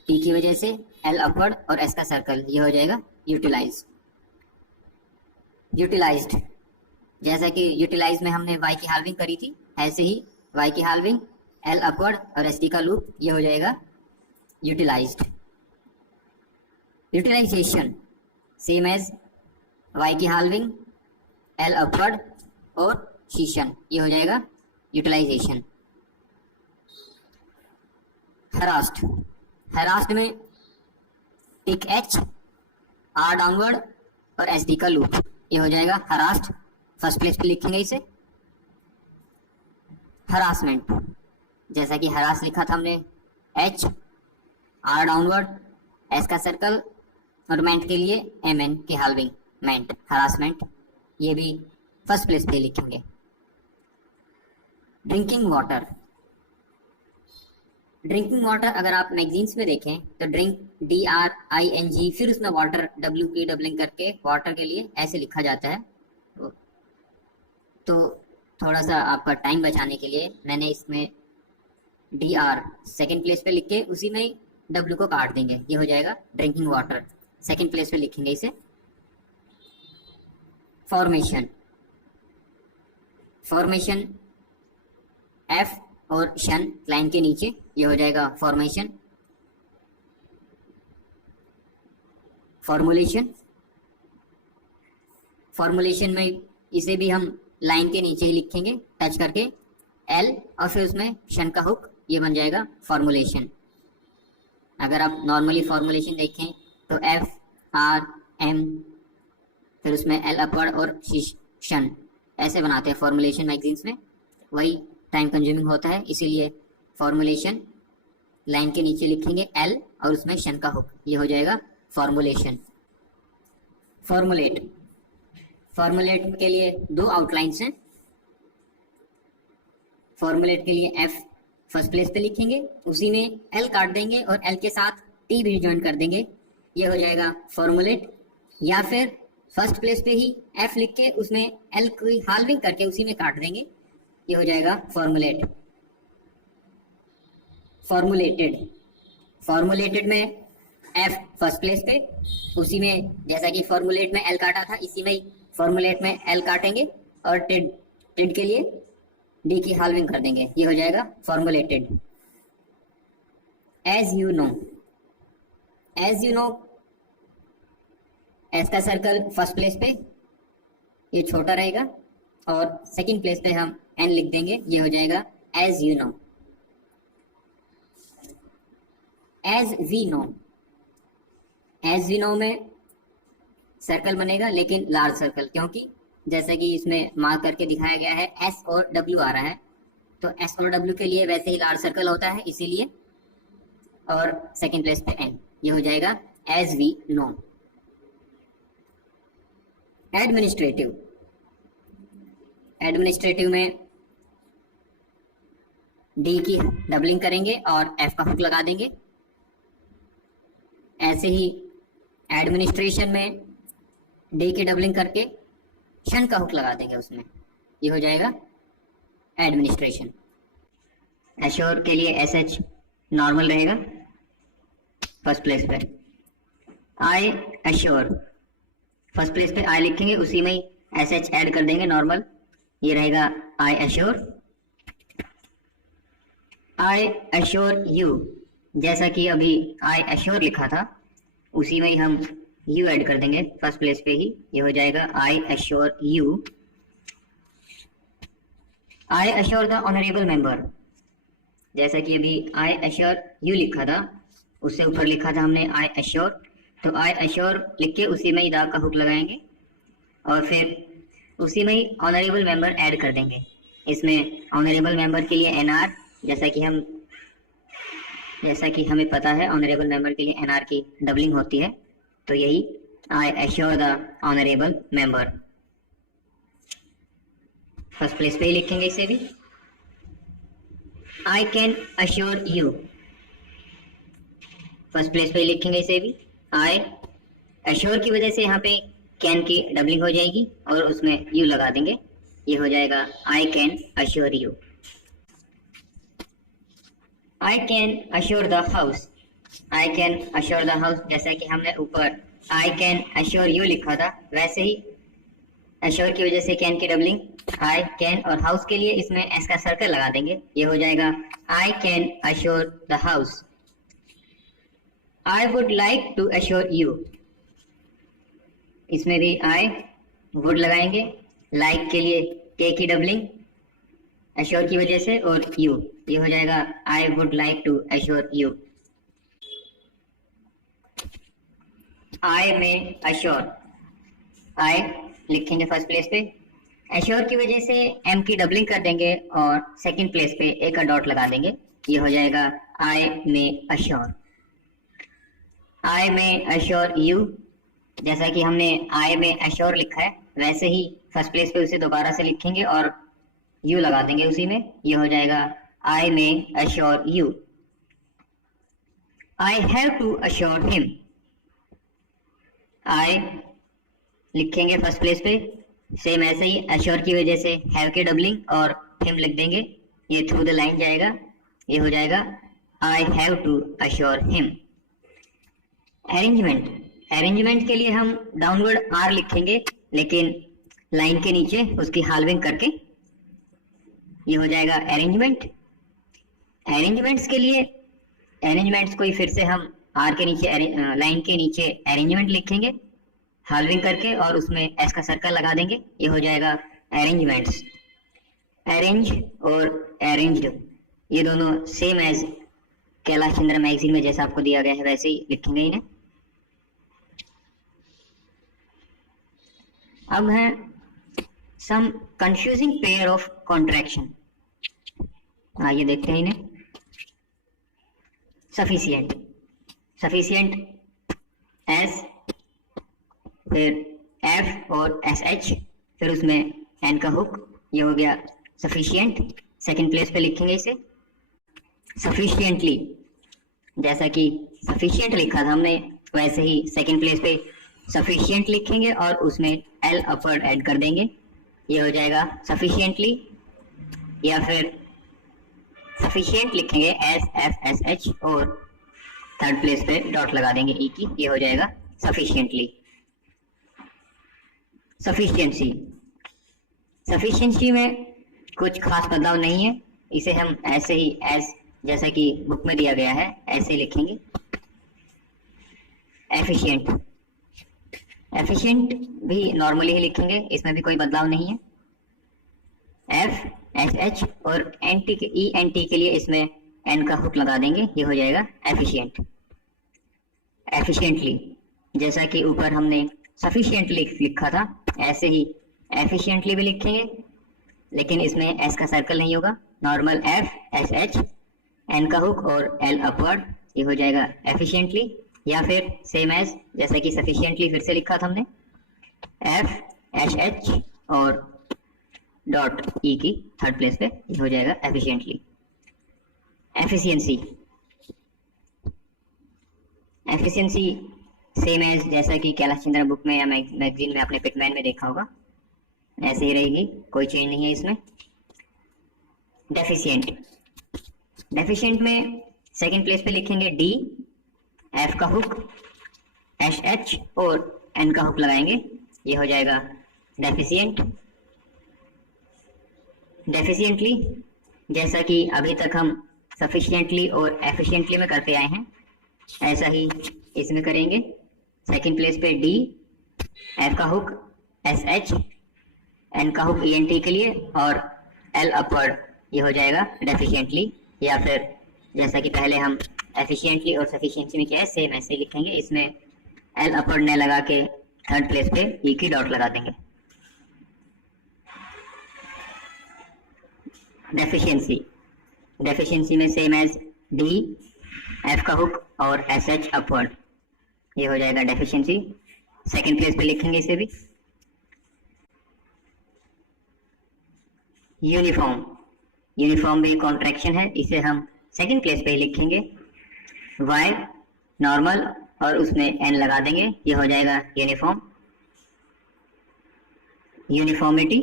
टी की वजह से, एल अपवर्ड और एस का सर्कल, ये हो जाएगा यूटिलाइज। यूटिलाइज्ड, जैसा कि यूटिलाइज में हमने वाई की हाल्विंग करी थी, ऐसे ही वाई की हाल्विंग, एल अपवर्ड और एस टी का लूप, ये हो जाएगा utilized. Utilization same as Y की हाल्विंग, एल अपवर्ड और शीशन, ये हो जाएगा यूटिलाइजेशन। हरास्ड, हरास्ड में टिक एच, आर डाउनवर्ड और एस डी का लूप, ये हो जाएगा हरास्ड, फर्स्ट प्लेस पे लिखेंगे इसे। हरासमेंट, जैसा कि हरास लिखा था हमने, एच, आर डाउनवर्ड, एस का सर्कल और मेंट के लिए एम एन की हाल्विंग, मेंट, हरासमेंट, ये भी फर्स्ट प्लेस पे लिखेंगे। ड्रिंकिंग वाटर, ड्रिंकिंग वाटर अगर आप मैगजीन्स में देखें तो ड्रिंक DRING, फिर उसमें वाटर WP डबलिंग करके वाटर के लिए ऐसे लिखा जाता है। तो थोड़ा सा आपका टाइम बचाने के लिए मैंने इसमें DR सेकेंड प्लेस पे लिख के उसी में ही W को काट देंगे, ये हो जाएगा ड्रिंकिंग वाटर, सेकेंड प्लेस पे लिखेंगे इसे। फॉर्मेशन, फॉर्मेशन F और शन लाइन के नीचे, ये हो जाएगा फॉर्मेशन। फॉर्मुलेशन, फॉर्मुलेशन में इसे भी हम लाइन के नीचे ही लिखेंगे टच करके, L और फिर उसमें शन का हुक, ये बन जाएगा फॉर्मुलेशन। अगर आप नॉर्मली फॉर्मुलेशन देखें तो F R M फिर उसमें L अपवर्ड और शन ऐसे बनाते हैं फॉर्मुलेशन मैगजीन्स में, वही टाइम कंज्यूमिंग होता है, इसीलिए फॉर्मुलेशन लाइन के नीचे लिखेंगे L और उसमें शन का हुक, ये हो जाएगा फॉर्मुलेशन। फॉर्मुलेट, फॉर्मुलेट के लिए दो आउटलाइंस हैं। फॉर्मुलेट के लिए F फर्स्ट प्लेस पे लिखेंगे, उसी में L काट देंगे और L के साथ T भी ज्वाइन कर देंगे, ये हो जाएगा फॉर्मुलेट। या फिर फर्स्ट प्लेस पे ही F लिख के उसमें L की हाल्विंग करके उसी में काट देंगे, ये हो जाएगा फॉर्मुलेट। फॉर्मुलेटेड, फॉर्मुलेटेड में F फर्स्ट प्लेस पे, उसी में जैसा कि फॉर्मुलेट में L काटा था, इसी में फॉर्मुलेट में L काटेंगे और टिड के लिए D की हाल्विंग कर देंगे, ये हो जाएगा formulated. As you know, as you know, S का सर्कल फर्स्ट प्लेस पे, ये छोटा रहेगा और सेकंड प्लेस पे हम N लिख देंगे, ये हो जाएगा as you know. As we know, as we know में सर्कल बनेगा लेकिन लार्ज सर्कल, क्योंकि जैसे कि इसमें मार्क करके दिखाया गया है S और W आ रहा है, तो एस और डब्ल्यू के लिए वैसे ही लार्ज सर्कल होता है इसीलिए, और सेकंड प्लेस पे एन, ये हो जाएगा as we know. Administrative, administrative में डी की डबलिंग करेंगे और एफ का हुक लगा देंगे। ऐसे ही एडमिनिस्ट्रेशन में डी की डबलिंग करके शन का हुक लगा देंगे उसमें, ये हो जाएगा एडमिनिस्ट्रेशन। एश्योर के लिए एस एच नॉर्मल रहेगा फर्स्ट प्लेस पे। आई एश्योर, फर्स्ट प्लेस पे आई लिखेंगे, उसी में ही एस एच ऐड कर देंगे नॉर्मल, ये रहेगा I assure. I assure you, जैसा कि अभी आई एश्योर लिखा था उसी में ही हम यू ऐड कर देंगे फर्स्ट प्लेस पे ही, ये हो जाएगा I assure you. I assure the honourable member, जैसा कि अभी आई एश्योर यू लिखा था उससे ऊपर लिखा था हमने आई एश्योर, तो आई एश्योर लिख के उसी में ही द का हुक लगाएंगे और फिर उसी में ही ऑनरेबल मेंबर ऐड कर देंगे। इसमें ऑनरेबल मेंबर के लिए एनआर, जैसा कि हमें पता है ऑनरेबल मेंबर के लिए एनआर की डबलिंग होती है, तो यही I assure the honourable member, first place पे ही लिखेंगे इसे भी। आई can assure you, first place पे ही लिखेंगे इसे भी। आई एश्योर की वजह से यहाँ पे कैन की डबलिंग हो जाएगी और उसमें यू लगा देंगे, ये हो जाएगा I can assure you. I can assure the house, I can assure the house, जैसा कि हमने ऊपर आई कैन अश्योर यू लिखा था वैसे ही अश्योर की वजह से कैन की डबलिंग, आई कैन, और हाउस के लिए इसमें एस का सर्कल लगा देंगे, ये हो जाएगा I can assure the house. I would like to assure you, इसमें भी आई वुड लगाएंगे, लाइक के लिए के की डबलिंग अश्योर की वजह से और यू, ये हो जाएगा I would like to assure you. I am assure, आई लिखेंगे फर्स्ट प्लेस पे, एश्योर की वजह से एम की डबलिंग कर देंगे और सेकंड प्लेस पे ए का डॉट लगा देंगे, ये हो जाएगा I am assure. I am assure you, जैसा कि हमने आई में अश्योर लिखा है वैसे ही फर्स्ट प्लेस पे उसे दोबारा से लिखेंगे और यू लगा देंगे उसी में, ये हो जाएगा I am assure you. I have to assure him, I लिखेंगे फर्स्ट प्लेस पे, सेम ऐसे ही अश्योर की वजह से हैव के डबलिंग और हिम लिख देंगे, ये थ्रू द लाइन जाएगा, ये हो जाएगा I have to assure him. Arrangement, arrangement के लिए हम डाउनवर्ड आर लिखेंगे लेकिन लाइन के नीचे उसकी हाल्विंग करके, ये हो जाएगा अरेंजमेंट। अरेंजमेंट्स के लिए अरेंजमेंट्स को ही फिर से हम आर के नीचे लाइन के नीचे अरेंजमेंट लिखेंगे हाल्विंग करके और उसमें एस का सर्कल लगा देंगे, ये हो जाएगा अरेंजमेंट्स। अरेंज और अरेंज्ड ये दोनों same as Kailash Chandra magazine में जैसा आपको दिया गया है वैसे ही लिखेंगे इन्हें। अब है सम कंफ्यूजिंग पेयर ऑफ कॉन्ट्रैक्शन, आइए देखते हैं इन्हें। सफिशिएंट, सफिशिएंट एस, फिर एफ और एस एच, फिर उसमें एन का हुक, ये हो गया सफिशिएंट। सेकंड प्लेस पे लिखेंगे इसे सफिशिएंटली, जैसा कि सफिशिएंट लिखा था हमने वैसे ही सेकंड प्लेस पे सफिशिएंट लिखेंगे और उसमें एल अपवर्ड ऐड कर देंगे, ये हो जाएगा सफिशिएंटली। या फिर सफिशिएंट लिखेंगे एस एफ एस एच और थर्ड प्लेस पे डॉट लगा देंगे ई की, ये हो जाएगा सफिशिएंटली। सफिशिएंसी, सफिशिएंसी में कुछ खास बदलाव नहीं है, इसे हम ऐसे ही एज जैसा कि बुक में दिया गया है ऐसे लिखेंगे। एफिशिएंट, एफिशिएंट भी नॉर्मली ही लिखेंगे, इसमें भी कोई बदलाव नहीं है। एफ एस एच और एन टी के ई एन टी के लिए इसमें एन का हुक लगा देंगे, ये हो जाएगा एफिशिएंट। एफिशिएंटली, जैसा कि ऊपर हमने सफिशिएंटली लिखा था ऐसे ही एफिशिएंटली भी लिखेंगे, लेकिन इसमें एस का सर्कल नहीं होगा। Normal F S H, N का हुक और एल अपवर्ड, ये हो जाएगा एफिशिएंटली, या फिर सेम एज जैसा कि सफिशिएंटली फिर से लिखा था हमने, एफ एच एच और डॉट ई की थर्ड प्लेस पे, ये हो जाएगा efficiently. Efficiency, efficiency same as जैसा कि कैलाश चंद्रा बुक में या मैगजीन में आपने पिटमैन में देखा होगा, ऐसे ही रहेगी, कोई चेंज नहीं है इसमें। डेफिशिएंट, डेफिशिएंट में सेकंड प्लेस पे लिखेंगे डी, एफ का हुक, एच एच और एन का हुक लगाएंगे, ये हो जाएगा डेफिशिएंट। डेफिशिएंटली जैसा कि अभी तक हम सफिशिएंटली और एफिशिएंटली में करते आए हैं, ऐसा ही इसमें करेंगे। सेकंड प्लेस पे डी, एफ का हुक, एस एच, एन का हुक ई एन टी के लिए और एल अपवर्ड, ये हो जाएगा डेफिशिएंटली। या फिर जैसा कि पहले हम एफिशिएंटली और सफिशिएंसी में क्या है सेम ऐसे ही लिखेंगे, इसमें एल अपवर्ड ने लगा के थर्ड प्लेस पे ई की डॉट लगा देंगे। डेफिशिएंसी, डेफिशिएंसी में सेम एज डी, एफ का हुक और एस एच अपवर्ड, ये हो जाएगा डेफिशिएंसी। सेकंड प्लेस पे लिखेंगे इसे भी। यूनिफॉर्म, यूनिफॉर्म भी कॉन्ट्रैक्शन है, इसे हम सेकंड प्लेस पे ही लिखेंगे, वाई नॉर्मल और उसमें एन लगा देंगे, ये हो जाएगा यूनिफॉर्म। यूनिफॉर्मिटी,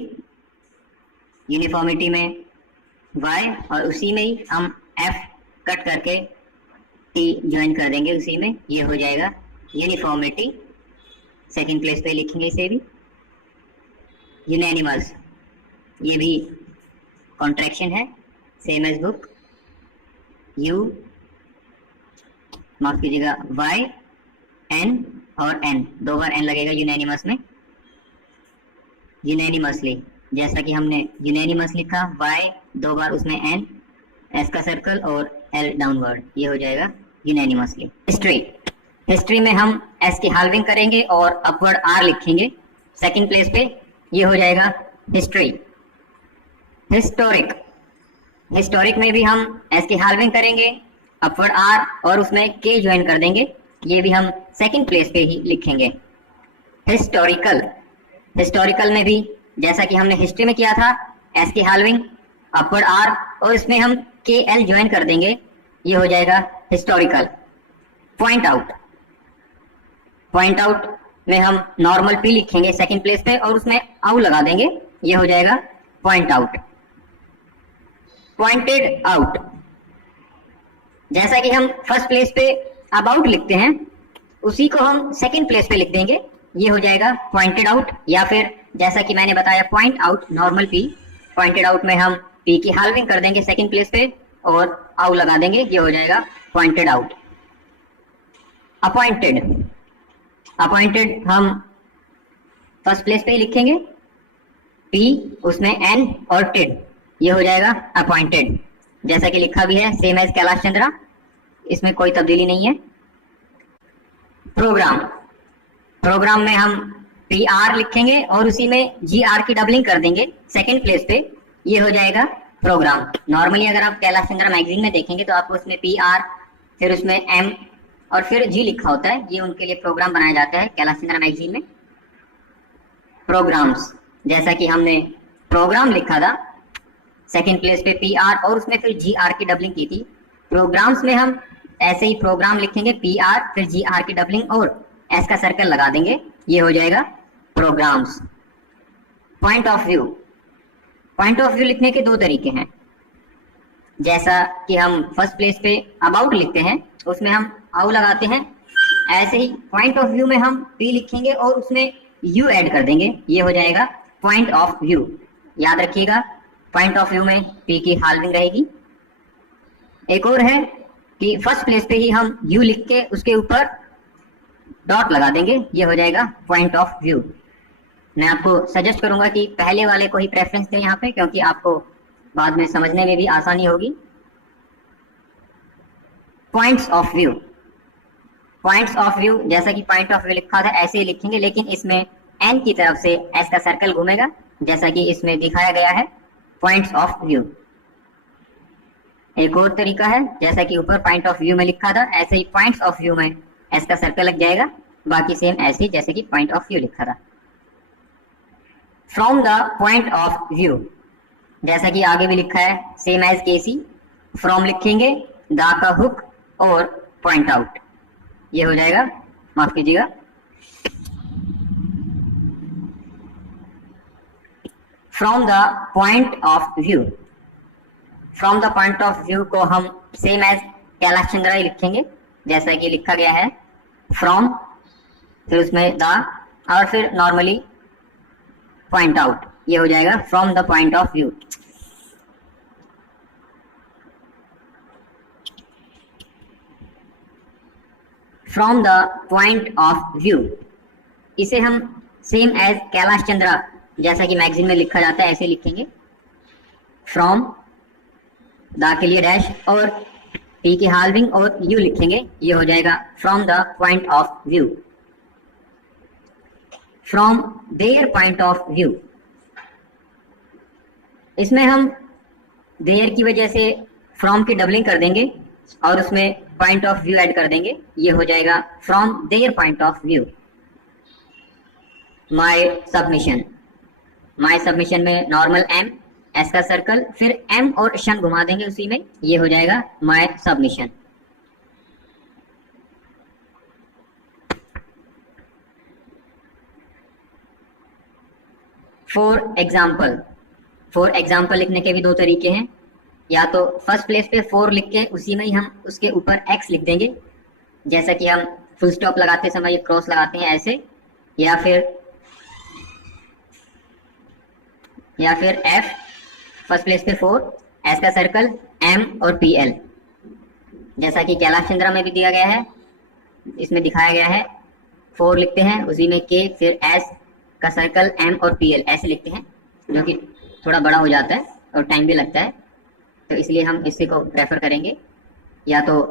यूनिफॉर्मिटी में वाई और उसी में ही हम एफ कट करके टी ज्वाइन कर देंगे उसी में, ये हो जाएगा यूनिफॉर्मिटी। सेकंड प्लेस पे लिखेंगे इसे भी। यूनैनिमस, ये भी कॉन्ट्रैक्शन है, सेम एज बुक, यू माफ कीजिएगा वाई एन और एन, दो बार एन लगेगा यूनैनिमस में। यूनैनिमसली जैसा कि हमने यूनैनिमस लिखा, वाई दो बार उसमें एन, एस का सर्कल और एल डाउनवर्ड, ये हो जाएगा यूनैनिमसली। हिस्ट्री, हिस्ट्री में हम एस की हाल्विंग करेंगे और अपवर्ड आर लिखेंगे सेकंड प्लेस पे, ये हो जाएगा हिस्ट्री। हिस्टोरिक, हिस्टोरिक में भी हम एस की हाल्विंग करेंगे, अपवर्ड आर और उसमें के ज्वाइन कर देंगे, ये भी हम सेकंड प्लेस पे ही लिखेंगे। हिस्टोरिकल, हिस्टोरिकल में भी जैसा कि हमने हिस्ट्री में किया था, एस की हाल्विंग, अपवर्ड आर और इसमें हम के एल ज्वाइन कर देंगे, ये हो जाएगा historical. Point out, point out में हम नॉर्मल पी लिखेंगे सेकंड प्लेस पे और उसमें आउ लगा देंगे, ये हो जाएगा पॉइंट आउट। पॉइंटेड आउट, जैसा कि हम फर्स्ट प्लेस पे अबाउट लिखते हैं, उसी को हम सेकंड प्लेस पे लिख देंगे, ये हो जाएगा पॉइंटेड आउट। या फिर जैसा कि मैंने बताया point out normal P, pointed out में हम पी की हाल्विंग कर देंगे सेकंड प्लेस पे और आउ लगा देंगे, ये हो जाएगा पॉइंटेड आउट। अपॉइंटेड, अपॉइंटेड हम फर्स्ट प्लेस पे ही लिखेंगे, पी उसमें एन और टेड, ये हो जाएगा अपॉइंटेड। जैसा कि लिखा भी है सेम एज कैलाश चंद्रा, इसमें कोई तब्दीली नहीं है। प्रोग्राम, प्रोग्राम में हम पी आर लिखेंगे और उसी में जी आर की डबलिंग कर देंगे सेकंड प्लेस पे, ये हो जाएगा प्रोग्राम। नॉर्मली अगर आप कैलाश चंद्रा मैगजीन में देखेंगे तो आपको उसमें पी आर फिर उसमें एम और फिर जी लिखा होता है, ये उनके लिए प्रोग्राम बनाया जाता है कैलाश चंद्रा मैगजीन में। प्रोग्राम्स, जैसा कि हमने प्रोग्राम लिखा था सेकंड प्लेस पे पी आर और उसमें फिर जी आर की डबलिंग की थी, प्रोग्राम्स में हम ऐसे ही प्रोग्राम लिखेंगे, पी आर फिर जी आर की डबलिंग और एस का सर्कल लगा देंगे, ये हो जाएगा programmes. Point of view, point of view लिखने के दो तरीके हैं। जैसा कि हम फर्स्ट प्लेस पे अबाउट लिखते हैं, उसमें हम आउ लगाते हैं, ऐसे ही पॉइंट ऑफ व्यू में हम पी लिखेंगे और उसमें यू ऐड कर देंगे, ये हो जाएगा पॉइंट ऑफ व्यू। याद रखिएगा पॉइंट ऑफ व्यू में पी की हाल्विंग रहेगी। एक और है कि फर्स्ट प्लेस पे ही हम यू लिख के उसके ऊपर डॉट लगा देंगे, ये हो जाएगा पॉइंट ऑफ व्यू। मैं आपको सजेस्ट करूंगा कि पहले वाले को ही प्रेफरेंस दें यहाँ पे, क्योंकि आपको बाद में समझने में भी आसानी होगी। Points of view, points of view जैसा कि पॉइंट ऑफ व्यू लिखा था ऐसे ही लिखेंगे, लेकिन इसमें एन की तरफ से एस का सर्कल घूमेगा, जैसा कि इसमें दिखाया गया है। Points of view. एक और तरीका है, जैसा कि ऊपर पॉइंट ऑफ व्यू में लिखा था, ऐसे ही पॉइंट्स ऑफ व्यू में एस का सर्कल लग जाएगा, बाकी सेम ऐसे ही जैसे कि पॉइंट ऑफ व्यू लिखा था। From the point of view, जैसा कि आगे भी लिखा है, सेम एज केसी, फ्रॉम लिखेंगे, द का हुक और पॉइंट आउट, ये हो जाएगा, माफ कीजिएगा, from the point of view. From the point of view को हम सेम एज कैलाश चंद्रा ही लिखेंगे, जैसा कि लिखा गया है, फ्रॉम, फिर उसमें द और फिर नॉर्मली पॉइंट आउट, ये हो जाएगा from the point of view. From the point of view, इसे हम सेम एज कैलाश चंद्रा, जैसा कि मैगजीन में लिखा जाता है, ऐसे लिखेंगे, फ्रॉम, द के लिए डैश और पी की हाल्विंग और यू लिखेंगे, ये हो जाएगा from the point of view. From their point of view, इसमें हम देयर की वजह से फ्रॉम की डबलिंग कर देंगे और उसमें पॉइंट ऑफ व्यू ऐड कर देंगे, ये हो जाएगा from their point of view. My submission, my submission में नॉर्मल एम, एस का सर्कल, फिर एम और शन घुमा देंगे उसी में, ये हो जाएगा my submission. For example, for example लिखने के भी दो तरीके हैं, या तो फर्स्ट प्लेस पे फोर लिख के उसी में ही हम उसके ऊपर एक्स लिख देंगे, जैसा कि हम फुल स्टॉप लगाते समय क्रॉस लगाते हैं ऐसे, या फिर एफ, फर्स्ट प्लेस पे फोर, एस का सर्कल, एम और पी एल, जैसा कि कैलाश चंद्रा में भी दिया गया है, इसमें दिखाया गया है, फोर लिखते हैं उसी में के, फिर एस का सर्कल, एम और पी एल ऐसे लिखते हैं, जो कि थोड़ा बड़ा हो जाता है और टाइम भी लगता है, तो इसलिए हम इसी को प्रेफर करेंगे, या तो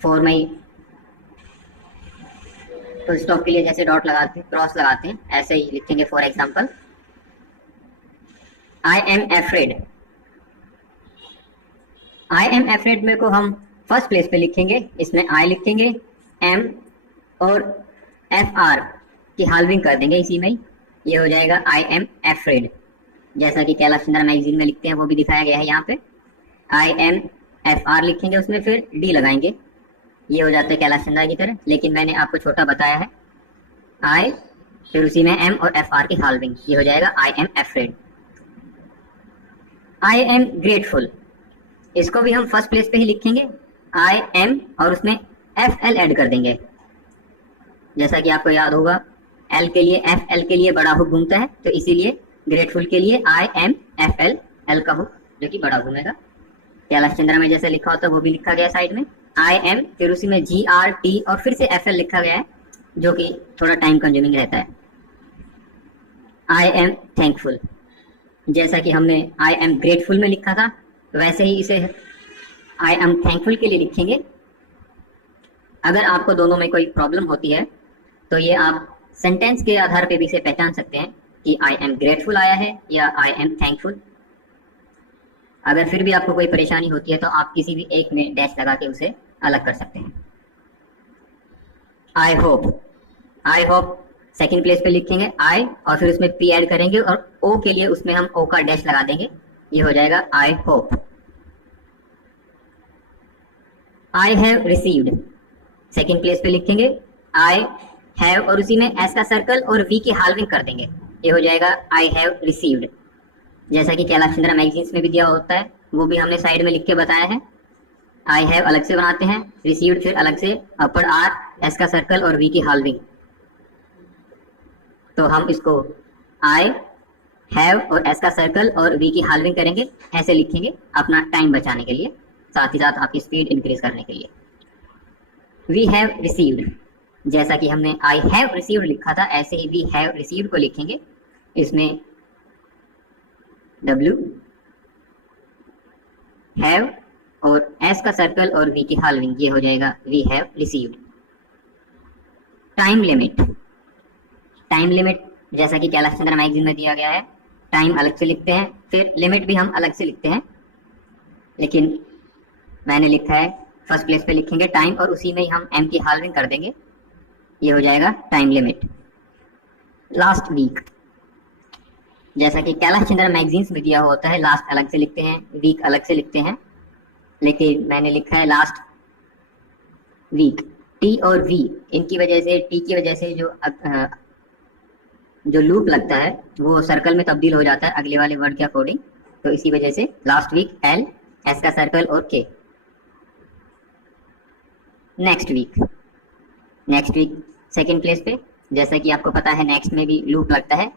फोर में ही फुल स्टॉप के लिए जैसे डॉट लगाते हैं, क्रॉस लगाते हैं, ऐसे ही लिखेंगे। For example, I am afraid, I am afraid में को हम फर्स्ट प्लेस पे लिखेंगे, इसमें आई लिखेंगे, एम और एफ आर की हाल्विंग कर देंगे इसी में ही, ये हो जाएगा आई एम एफ्रेड, जैसा कि कैलाश चंद्रा मैगजीन में लिखते हैं, वो भी दिखाया गया है यहाँ पे। आई एम एफ आर लिखेंगे, उसमें फिर डी लगाएंगे, ये हो जाता है कैलाश चंद्रा की तरह, लेकिन मैंने आपको छोटा बताया है, आई फिर उसी में एम और एफ आर की हाल्विंग, ये हो जाएगा I am afraid. I am grateful, इसको भी हम फर्स्ट प्लेस पे ही लिखेंगे, आई एम और उसमें एफ एल ऐड कर देंगे, जैसा कि आपको याद होगा एल के लिए, एफ एल के लिए बड़ा हुक घूमता है, तो इसीलिए ग्रेटफुल के लिए I am F L, L का हुक जो कि बड़ा घूमेगा। कैलाश चंद्रा में जैसे लिखा होता है वो भी लिखा गया साइड में, आई एम फिर उसी में जी आर टी और फिर से एफ एल लिखा गया है, जो कि थोड़ा टाइम कंज्यूमिंग रहता है। आई एम थैंकफुल, जैसा कि हमने आई एम ग्रेटफुल में लिखा था, वैसे ही इसे आई एम थैंकफुल के लिए लिखेंगे। अगर आपको दोनों में कोई प्रॉब्लम होती है तो ये आप सेंटेंस के आधार पे भी इसे पहचान सकते हैं कि आई एम ग्रेटफुल आया है या आई एम थैंकफुल। अगर फिर भी आपको कोई परेशानी होती है तो आप किसी भी एक में डैश लगा के उसे अलग कर सकते हैं। I hope, I hope second place पे लिखेंगे आई और फिर उसमें पी ऐड करेंगे और ओ के लिए उसमें हम ओ का डैश लगा देंगे, ये हो जाएगा I hope. I have received, second place पे लिखेंगे आई हैव और उसी में एस का सर्कल और वी की हाल्विंग कर देंगे, ये हो जाएगा आई हैव रिसीव्ड, जैसा कि कैलाश चंद्रा मैगजीन्स में भी दिया होता है, वो भी हमने साइड में लिख के बताया है। आई हैव अलग से बनाते हैं, रिसीव्ड फिर अलग से, अपर आर, एस का सर्कल और वी की हाल्विंग, तो हम इसको आई हैव और एस का सर्कल और वी की हाल्विंग करेंगे, ऐसे लिखेंगे अपना टाइम बचाने के लिए, साथ ही साथ आपकी स्पीड इंक्रीज करने के लिए। वी हैव रिसीव्ड, जैसा कि हमने आई हैव रिसीव्ड लिखा था, ऐसे ही वी हैव रिसीव्ड को लिखेंगे, इसमें डब्ल्यू हैव और एस का सर्कल और वी की हाल्विंग, ये हो जाएगा we have received. Time limit, time limit जैसा कि कैलाश चंद्रा मैगजीन में दिया गया है, टाइम अलग से लिखते हैं, फिर लिमिट भी हम अलग से लिखते हैं, लेकिन मैंने लिखा है फर्स्ट प्लेस पे लिखेंगे टाइम और उसी में ही हम एम की हाल्विंग कर देंगे, ये हो जाएगा टाइम लिमिट। लास्ट वीक, जैसा कि कैलाश चंद्र मैगजीन्स में दिया होता है, लास्ट अलग से लिखते हैं, वीक अलग से लिखते हैं, लेकिन मैंने लिखा है लास्ट वीक। टी और वी, इनकी वजह से, टी की वजह से जो लूप लगता है वो सर्कल में तब्दील हो जाता है अगले वाले वर्ड के अकॉर्डिंग, तो इसी वजह से लास्ट वीक एल, एस का सर्कल और K. Next week, next week second place पे, जैसा कि आपको पता है नेक्स्ट में भी लूप लगता है,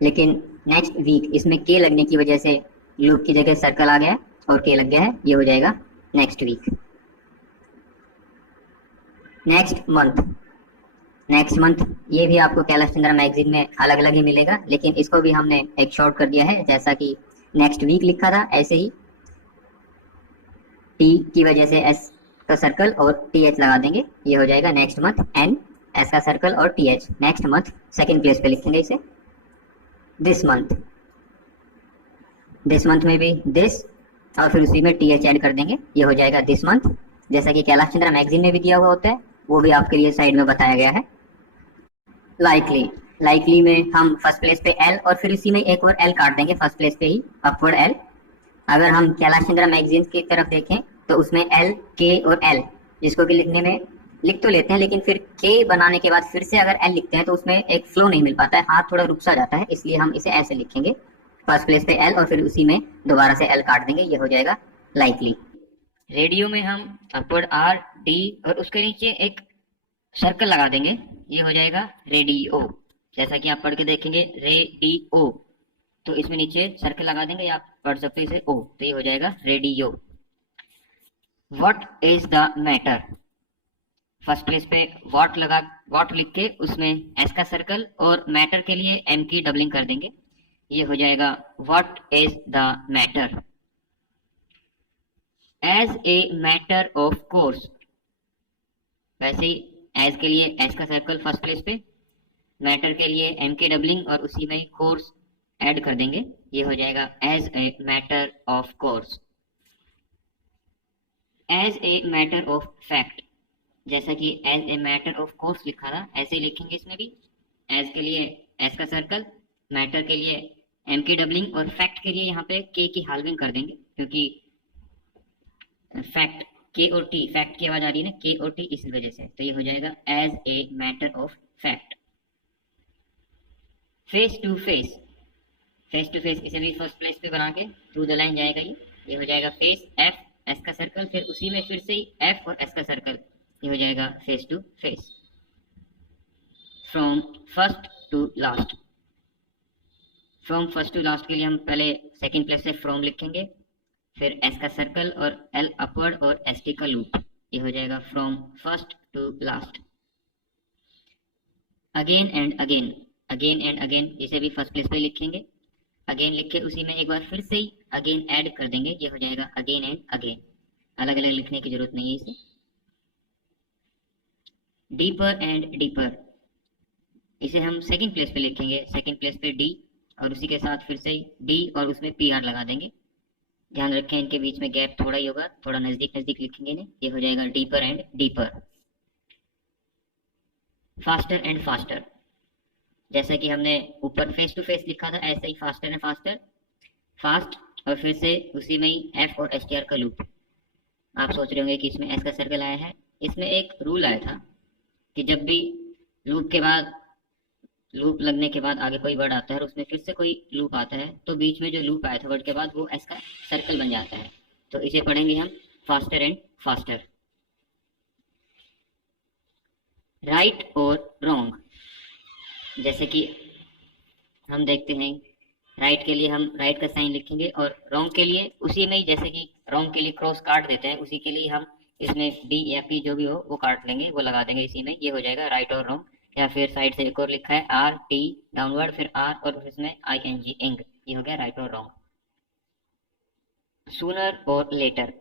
लेकिन नेक्स्ट वीक इसमें के लगने की वजह से लूप की जगह सर्कल आ गया और के लग गया है, ये हो जाएगा next week. Next month, next month ये भी आपको कैलाश चंद्र मैगजीन में अलग अलग ही मिलेगा, लेकिन इसको भी हमने एक शॉर्ट कर दिया है, जैसा कि नेक्स्ट वीक लिखा था ऐसे ही टी की वजह से एस का सर्कल और टी एच लगा देंगे, ये हो जाएगा नेक्स्ट मंथ, एन, एस का सर्कल और T H. Next month second place पे लिखेंगे इसे। दिस मंथ, दिस मंथ में भी दिस और फिर उसी में टी एच ऐड कर देंगे, ये हो जाएगा दिस मंथ, जैसा कि कैलाश चंद्र मैगजीन में भी दिया हुआ होता है, वो भी आपके लिए साइड में बताया गया है। लाइकली, लाइकली में हम फर्स्ट प्लेस पे एल और फिर इसी में एक और एल काट देंगे फर्स्ट प्लेस पे ही, अपवर्ड एल। अगर हम कैलाश चंद्र मैगजीन की तरफ देखें तो उसमें एल, के और एल, जिसको कि लिखने में लिख तो लेते हैं, लेकिन फिर के बनाने के बाद फिर से अगर एल लिखते हैं तो उसमें एक फ्लो नहीं मिल पाता है, हाथ थोड़ा रुक सा जाता है, इसलिए हम इसे ऐसे लिखेंगे, फर्स्ट प्लेस पे एल और फिर उसी में दोबारा से एल काट देंगे, ये हो जाएगा लाइकली। रेडियो में हम अपवर्ड आर, डी और उसके नीचे एक सर्कल लगा देंगे, ये हो जाएगा रेडियो। जैसा कि आप पढ़ के देखेंगे रेडियो, तो इसमें नीचे सर्कल लगा देंगे, या आप पढ़ सकते इसे ओ, तो ये हो जाएगा radio. What is the matter, first place पे व्हाट लगा, व्हाट लिख के उसमें एस का सर्कल और मैटर के लिए एम की डबलिंग कर देंगे, ये हो जाएगा what is the matter. As a matter of course, वैसे ही एज के लिए एस का सर्कल फर्स्ट प्लेस पे, मैटर के लिए एम के डबलिंग और उसी में कोर्स ऐड कर देंगे, ये हो जाएगा as a matter of course. As a matter of fact, जैसा कि as a matter of course लिखा था ऐसे ही लिखेंगे इसमें भी, एज के लिए एस का सर्कल, मैटर के लिए एम के डबलिंग और फैक्ट के लिए यहाँ पे के की हाल्विंग कर देंगे, क्योंकि फैक्ट के और टी, फैक्ट की आवाज आ रही है ना, के और टी, इस वजह से, तो ये हो जाएगा as a matter of fact. Face to face, face to face इसे भी फर्स्ट प्लेस पे बना के थ्रू द लाइन जाएगा, ये हो जाएगा फेस, एफ, एस का सर्कल, फिर उसी में फिर से ही एफ और एस का सर्कल, ये हो जाएगा face to face. From first to last, from first to last के लिए हम पहले सेकंड प्लेस से फ्रॉम लिखेंगे, फिर एस का सर्कल और एल अपवर्ड और एस टी का लूप, ये हो जाएगा from first to last. Again and again, again and again इसे भी फर्स्ट प्लेस पे लिखेंगे, अगेन लिख के उसी में एक बार फिर से ही अगेन ऐड कर देंगे, ये हो जाएगा अगेन एंड अगेन, अलग अलग लिखने की जरूरत नहीं है इसे। डीपर एंड डीपर, इसे हम सेकंड प्लेस पे लिखेंगे, सेकंड प्लेस पे डी और उसी के साथ फिर से डी और उसमें पी आर लगा देंगे, ध्यान रखें इनके बीच में गैप थोड़ा ही होगा, थोड़ा नजदीक नजदीक लिखेंगे इन्हें, ये हो जाएगा deeper and deeper. Faster and faster, जैसा कि हमने ऊपर फेस टू फेस लिखा था ऐसे ही फास्टर एंड फास्टर, फास्ट और फिर से उसी में ही एफ और एस टी आर का लूप। आप सोच रहे होंगे कि इसमें एस का सर्कल आया है, इसमें एक रूल आया था कि जब भी लूप के बाद, लूप लगने के बाद आगे कोई वर्ड आता है और उसमें फिर से कोई लूप आता है, तो बीच में जो लूप आया था वर्ड के बाद वो एस का सर्कल बन जाता है, तो इसे पढ़ेंगे हम फास्टर एंड फास्टर। राइट और रॉन्ग, जैसे कि हम देखते हैं राइट के लिए हम राइट का साइन लिखेंगे और रॉन्ग के लिए उसी में ही, जैसे कि रॉन्ग के लिए क्रॉस काट देते हैं, उसी के लिए हम इसमें डी या पी जो भी हो वो काट लेंगे, वो लगा देंगे इसी में, ये हो जाएगा राइट और रॉन्ग। या फिर साइड से एक और लिखा है आर टी डाउनवर्ड, फिर आर और फिर इसमें आई एन जी, इंग, ये हो गया राइट और wrong. Sooner or letter,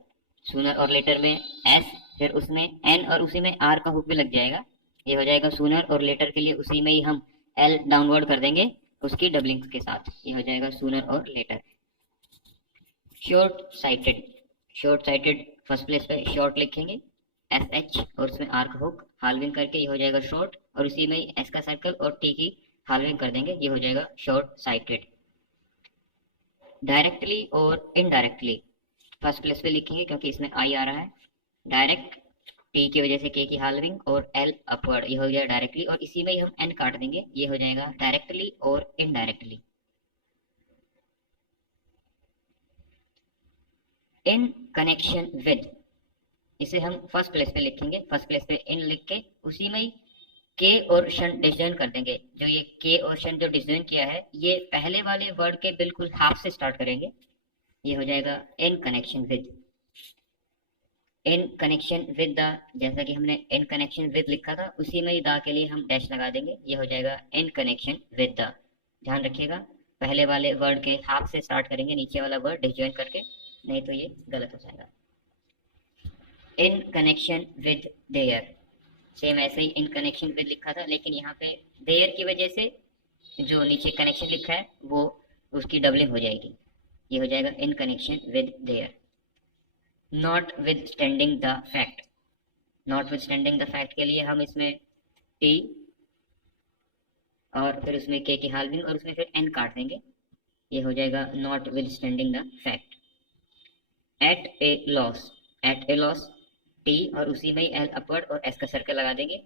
sooner or letter में एस फिर उसमें एन और उसी में आर का हुक भी लग जाएगा, ये हो जाएगा सूनर और लेटर के लिए उसी में ही हम एल डाउनवर्ड कर देंगे, उसकी डबलिंग के साथ, ये हो जाएगा sooner or later. Short sighted, short sighted first place पे शॉर्ट लिखेंगे एस एच और उसमें आर्क हुक हाल्विंग करके, ये हो जाएगा शॉर्ट, और उसी में एस का सर्कल और टी की हाल्विंग कर देंगे, ये हो जाएगा शॉर्ट साइटेड। डायरेक्टली और इनडायरेक्टली फर्स्ट प्लेस पे लिखेंगे क्योंकि इसमें आई आ रहा है, डायरेक्ट टी की वजह से के की हाल्विंग और एल अपवर्ड, ये हो जाएगा डायरेक्टली, और इसी में ही हम एन काट देंगे, ये हो जाएगा डायरेक्टली और इनडायरेक्टली। इन कनेक्शन विद, इसे हम फर्स्ट प्लेस पे लिखेंगे, फर्स्ट प्लेस पे इन लिख के उसी में ही के और शन डिसजॉइन कर देंगे। जो ये के और शन जो डिसजॉइन किया है ये पहले वाले वर्ड के बिल्कुल हाफ से स्टार्ट करेंगे, ये हो जाएगा in connection with. In connection with the, जैसा कि हमने इन कनेक्शन विद लिखा था उसी में ही द के लिए हम डैश लगा देंगे, ये हो जाएगा इन कनेक्शन विद द। ध्यान रखिएगा पहले वाले वर्ड के हाफ से स्टार्ट करेंगे, नीचे वाला वर्ड डिसजॉइन करके, नहीं तो ये गलत हो जाएगा। In connection with their, same ऐसे ही इन कनेक्शन विद लिखा था, लेकिन यहाँ पे देयर की वजह से जो नीचे कनेक्शन लिखा है वो उसकी डबलिंग हो जाएगी, ये हो जाएगा in connection with their. Not with standing the fact, not with standing the fact के लिए हम इसमें टी और फिर उसमें के की हाल्विंग और उसमें फिर एन काट देंगे, ये हो जाएगा notwithstanding the fact. At a loss, at a loss T और उसी में ही एल अपवर्ड और एस का सर्कल लगा देंगे,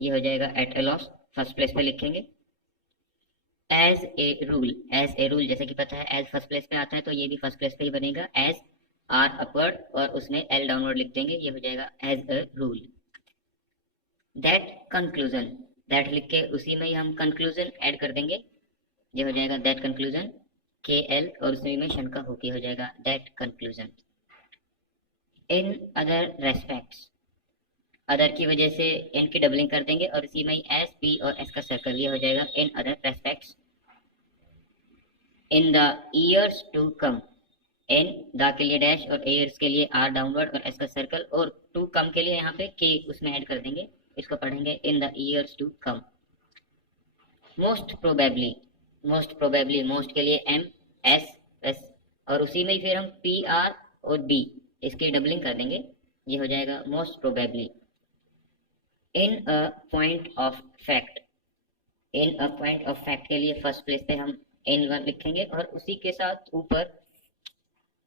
ये हो जाएगा at a loss, first place पे लिखेंगे। As a rule, as a rule जैसे कि पता है एज फर्स्ट प्लेस पे आता है तो ये भी फर्स्ट प्लेस पे ही बनेगा, एज आर अपवर्ड और उसमें एल डाउनवर्ड लिख देंगे, ये हो जाएगा as a rule. That conclusion, that लिख के उसी में ही हम कंक्लूजन ऐड कर देंगे, ये हो जाएगा दैट कंक्लूजन, के एल और उसमें में शन का होके हो जाएगा that conclusion. In other respects, other की वजह से इन की डबलिंग कर देंगे और इसी में ही एस पी और एस का सर्कल, ये हो जाएगा in other respects. In the years to come, in the के लिए डैश और ईयर्स के लिए आर डाउनवर्ड और एस का सर्कल, और टू कम के लिए यहाँ पे के उसमें ऐड कर देंगे, इसको पढ़ेंगे in the years to come. Most probably, most probably most के लिए एम एस एस और उसी में ही फिर हम पी आर और बी इसकी डबलिंग कर देंगे, ये हो जाएगा most probably. In a point of fact, in a point of fact के लिए फर्स्ट प्लेस पे हम इन वन लिखेंगे और उसी के साथ ऊपर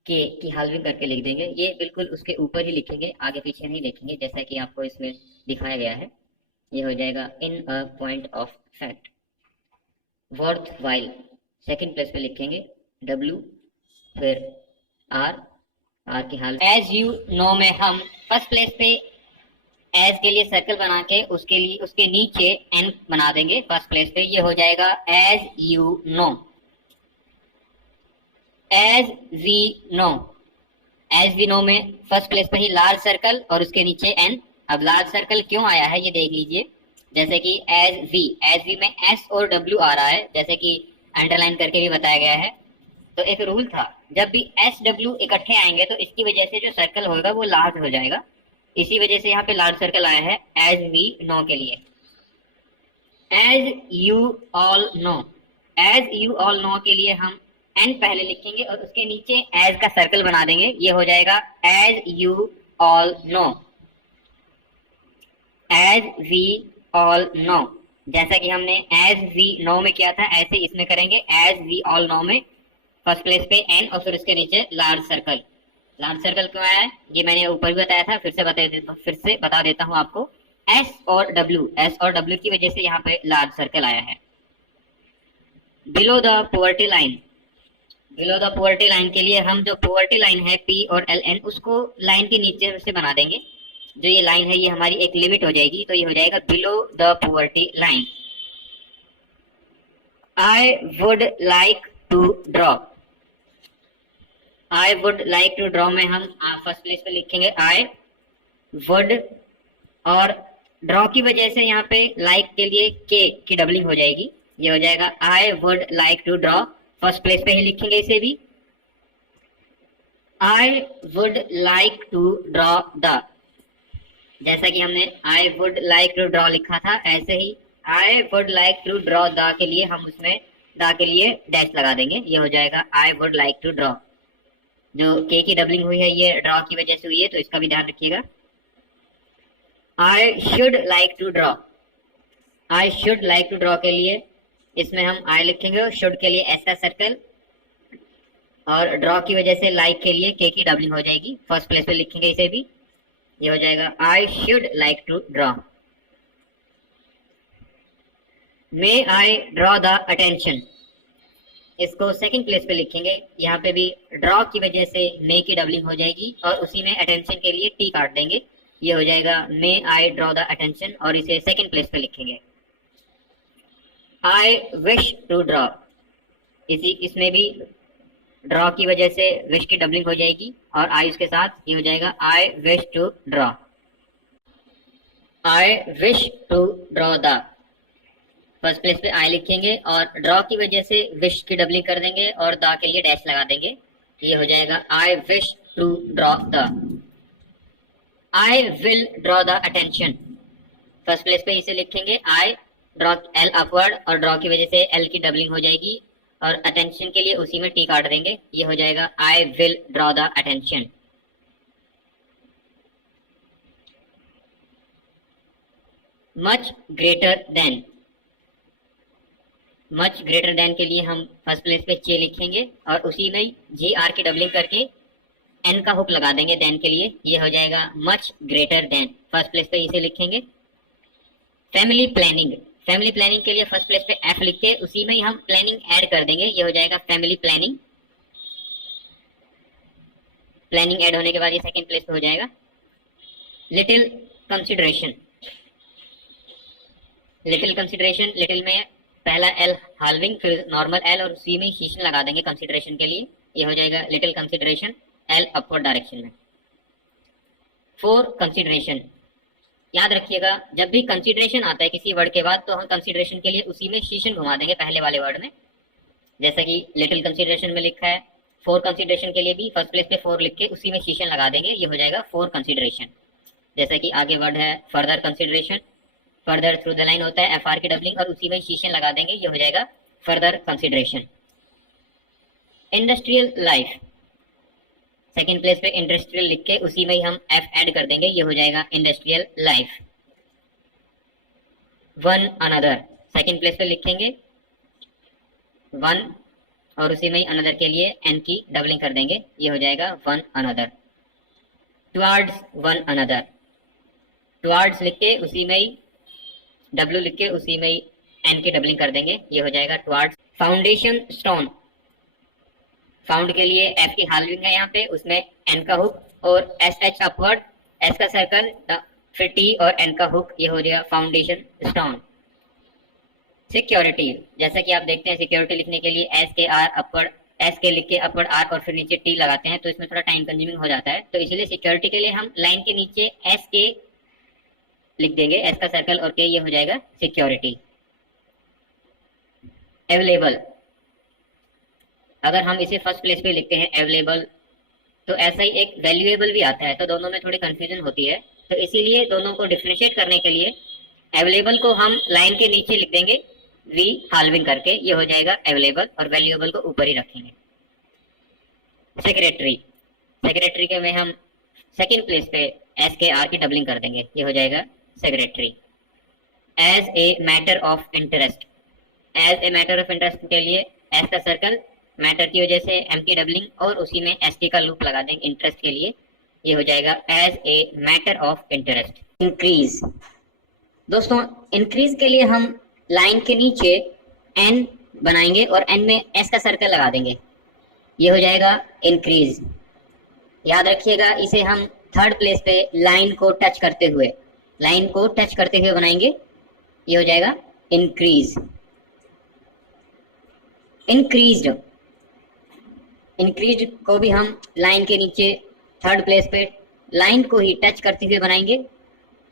के की हाल्विंग करके लिख देंगे, ये बिल्कुल उसके ऊपर ही लिखेंगे, आगे पीछे नहीं लिखेंगे जैसा कि आपको इसमें दिखाया गया है, ये हो जाएगा in a point of fact. Worth while second place पे लिखेंगे, डब्ल्यू फिर आर, आर की हाल। एज यू नो में हम फर्स्ट प्लेस पे एज के लिए सर्कल बना के उसके लिए उसके नीचे एन बना देंगे फर्स्ट प्लेस पे, ये हो जाएगा as you know. As we know, as we know में फर्स्ट प्लेस पे ही लार्ज सर्कल और उसके नीचे एन। अब लार्ज सर्कल क्यों आया है ये देख लीजिए, जैसे कि एज वी में एस और डब्ल्यू आ रहा है, जैसे कि अंडरलाइन करके भी बताया गया है। तो एक रूल था, जब भी एस डब्ल्यू इकट्ठे आएंगे तो इसकी वजह से जो सर्कल होगा वो लार्ज हो जाएगा, इसी वजह से यहाँ पे लार्ज सर्कल आया है एज वी नो के लिए। As you all know, as you all know के लिए हम एन पहले लिखेंगे और उसके नीचे एज का सर्कल बना देंगे, ये हो जाएगा as you all know. As we all know, जैसा कि हमने एज वी नो में किया था ऐसे इसमें करेंगे, एज वी ऑल नो में फर्स्ट प्लेस पे एन और फिर उसके नीचे लार्ज सर्कल। लार्ज सर्कल क्यों आया है ये मैंने ऊपर भी बताया था, फिर से बता देता हूँ आपको। एस और डब्ल्यू की वजह से यहाँ पे लार्ज सर्कल आया है। Below the poverty line, below the poverty line के लिए हम जो पॉवर्टी लाइन है पी और एल एन उसको लाइन के नीचे से बना देंगे, जो ये लाइन है ये हमारी एक लिमिट हो जाएगी, तो ये हो जाएगा below the poverty line. I would like to draw, I would like to draw में हम फर्स्ट प्लेस पे लिखेंगे आई वुड, और ड्रॉ की वजह से यहाँ पे लाइक के लिए के की डबलिंग हो जाएगी, ये हो जाएगा I would like to draw, first place पे ही लिखेंगे इसे भी। I would like to draw the, जैसा कि हमने I would like to draw लिखा था ऐसे ही I would like to draw the के लिए हम उसमें दा के लिए डैश लगा देंगे, ये हो जाएगा I would like to draw. जो के की डबलिंग हुई है ये ड्रॉ की वजह से हुई है, तो इसका भी ध्यान रखिएगा। I should like to draw, I should like to draw के लिए इसमें हम आई लिखेंगे और शुड के लिए एस का सर्कल, और ड्रॉ की वजह से लाइक के लिए के की डबलिंग हो जाएगी, फर्स्ट प्लेस पे लिखेंगे इसे भी, ये हो जाएगा I should like to draw. May I draw the attention, इसको सेकंड प्लेस पे लिखेंगे, यहाँ पे भी ड्रॉ की वजह से मे की डबलिंग हो जाएगी और उसी में अटेंशन के लिए टी काट देंगे, ये हो जाएगा may I draw the attention और इसे सेकंड प्लेस पे लिखेंगे। आई विश टू ड्रॉ, इसमें भी ड्रॉ की वजह से विश की डबलिंग हो जाएगी और आई उसके साथ, ये हो जाएगा I wish to draw. I wish to draw the, first place पे आई लिखेंगे और ड्रॉ की वजह से विश की डबलिंग कर देंगे और द के लिए डैश लगा देंगे, ये हो जाएगा I wish to draw the. I will draw the attention, first place पे इसे लिखेंगे, आई ड्रॉ एल अपवर्ड और ड्रॉ की वजह से एल की डबलिंग हो जाएगी और अटेंशन के लिए उसी में टी काट देंगे, ये हो जाएगा आई will draw the attention. Much greater than, much greater than के लिए हम फर्स्ट प्लेस पे चे लिखेंगे और उसी में जी आर की डबलिंग करके एन का हुक लगा देंगे देन के लिए, ये हो जाएगा much greater than, first place पे इसे लिखेंगे। फैमिली प्लानिंग, फैमिली प्लानिंग के लिए फर्स्ट प्लेस पे एफ लिख के उसी में ही हम प्लानिंग ऐड कर देंगे, ये हो जाएगा फैमिली प्लानिंग। प्लानिंग ऐड होने के बाद ये सेकंड प्लेस पे हो जाएगा। Little consideration, little consideration, little में पहला एल हाल्विंग फिर नॉर्मल एल और उसी में शीशन लगा देंगे कंसिडरेशन के लिए, ये हो जाएगा little consideration L upward direction में। फॉर कंसिडरेशन, याद रखिएगा जब भी कंसिडरेशन आता है किसी वर्ड के बाद तो हम कंसिडरेशन के लिए उसी में शीशन घुमा देंगे पहले वाले वर्ड में, जैसा कि लिटिल कंसिडरेशन में लिखा है। फॉर कंसिडरेशन के लिए भी फर्स्ट प्लेस पे फॉर लिख के उसी में शीशन लगा देंगे, ये हो जाएगा फॉर कंसिडरेशन। जैसा कि आगे वर्ड है further consideration, further through the line होता है एफ आर की डबलिंग और उसी में शीशन लगा देंगे, ये हो जाएगा further consideration. Industrial life, second place पे इंडस्ट्रियल लिख के उसी में ही हम एफ ऐड कर देंगे, ये हो जाएगा industrial life. One another, second place पे लिखेंगे वन और उसी में ही अनदर के लिए एन की डबलिंग कर देंगे, ये हो जाएगा one another. Towards one another, towards लिख के उसी में ही डब्ल्यू लिख के उसी में ही एन की डबलिंग कर देंगे, ये हो जाएगा टुवार्ड्स। फाउंडेशन स्टोन, फाउंड के लिए एफ की हाल्विंग है यहाँ पे, उसमें एन का हुक और एस एच अपवर्ड, एस का सर्कल फिर टी और एन का हुक, ये हो जाएगा फाउंडेशन स्टोन। सिक्योरिटी, जैसा कि आप देखते हैं सिक्योरिटी लिखने के लिए S K are upward, S के लिख के अपवर्ड आर और फिर नीचे टी लगाते हैं तो इसमें थोड़ा टाइम कंज्यूमिंग हो जाता है, तो इसलिए सिक्योरिटी के लिए हम लाइन के नीचे एस के लिख देंगे, एस का सर्कल और के, ये हो जाएगा सिक्योरिटी। अवेलेबल, अगर हम इसे फर्स्ट प्लेस पे लिखते हैं अवेलेबल तो ऐसा ही एक वैल्यूएबल भी आता है, तो दोनों में थोड़ी कंफ्यूजन होती है, तो इसीलिए दोनों को डिफरेंशिएट करने के लिए अवेलेबल को हम लाइन के नीचे लिख देंगे वी हाल्विंग करके, ये हो जाएगा अवेलेबल और वैल्यूएबल को ऊपर ही रखेंगे। सेक्रेटरी, सेक्रेटरी के में हम सेकंड प्लेस पे एस के आर की डबलिंग कर देंगे, ये हो जाएगा secretary. As a matter of interest, as a matter of interest के लिए एस का सर्कल, मैटर की वजह से एम की डबलिंग और उसी में एस टी का लूप लगा देंगे इंटरेस्ट के लिए, ये हो जाएगा as a matter of interest. Increase, दोस्तों इंक्रीज के लिए हम लाइन के नीचे एन बनाएंगे और एन में एस का सर्कल लगा देंगे, ये हो जाएगा इंक्रीज। याद रखिएगा इसे हम थर्ड प्लेस पे लाइन को टच करते हुए, लाइन को टच करते हुए बनाएंगे, ये हो जाएगा इंक्रीज। इंक्रीज्ड, इंक्रीज को भी हम लाइन के नीचे थर्ड प्लेस पे लाइन को ही टच करते हुए बनाएंगे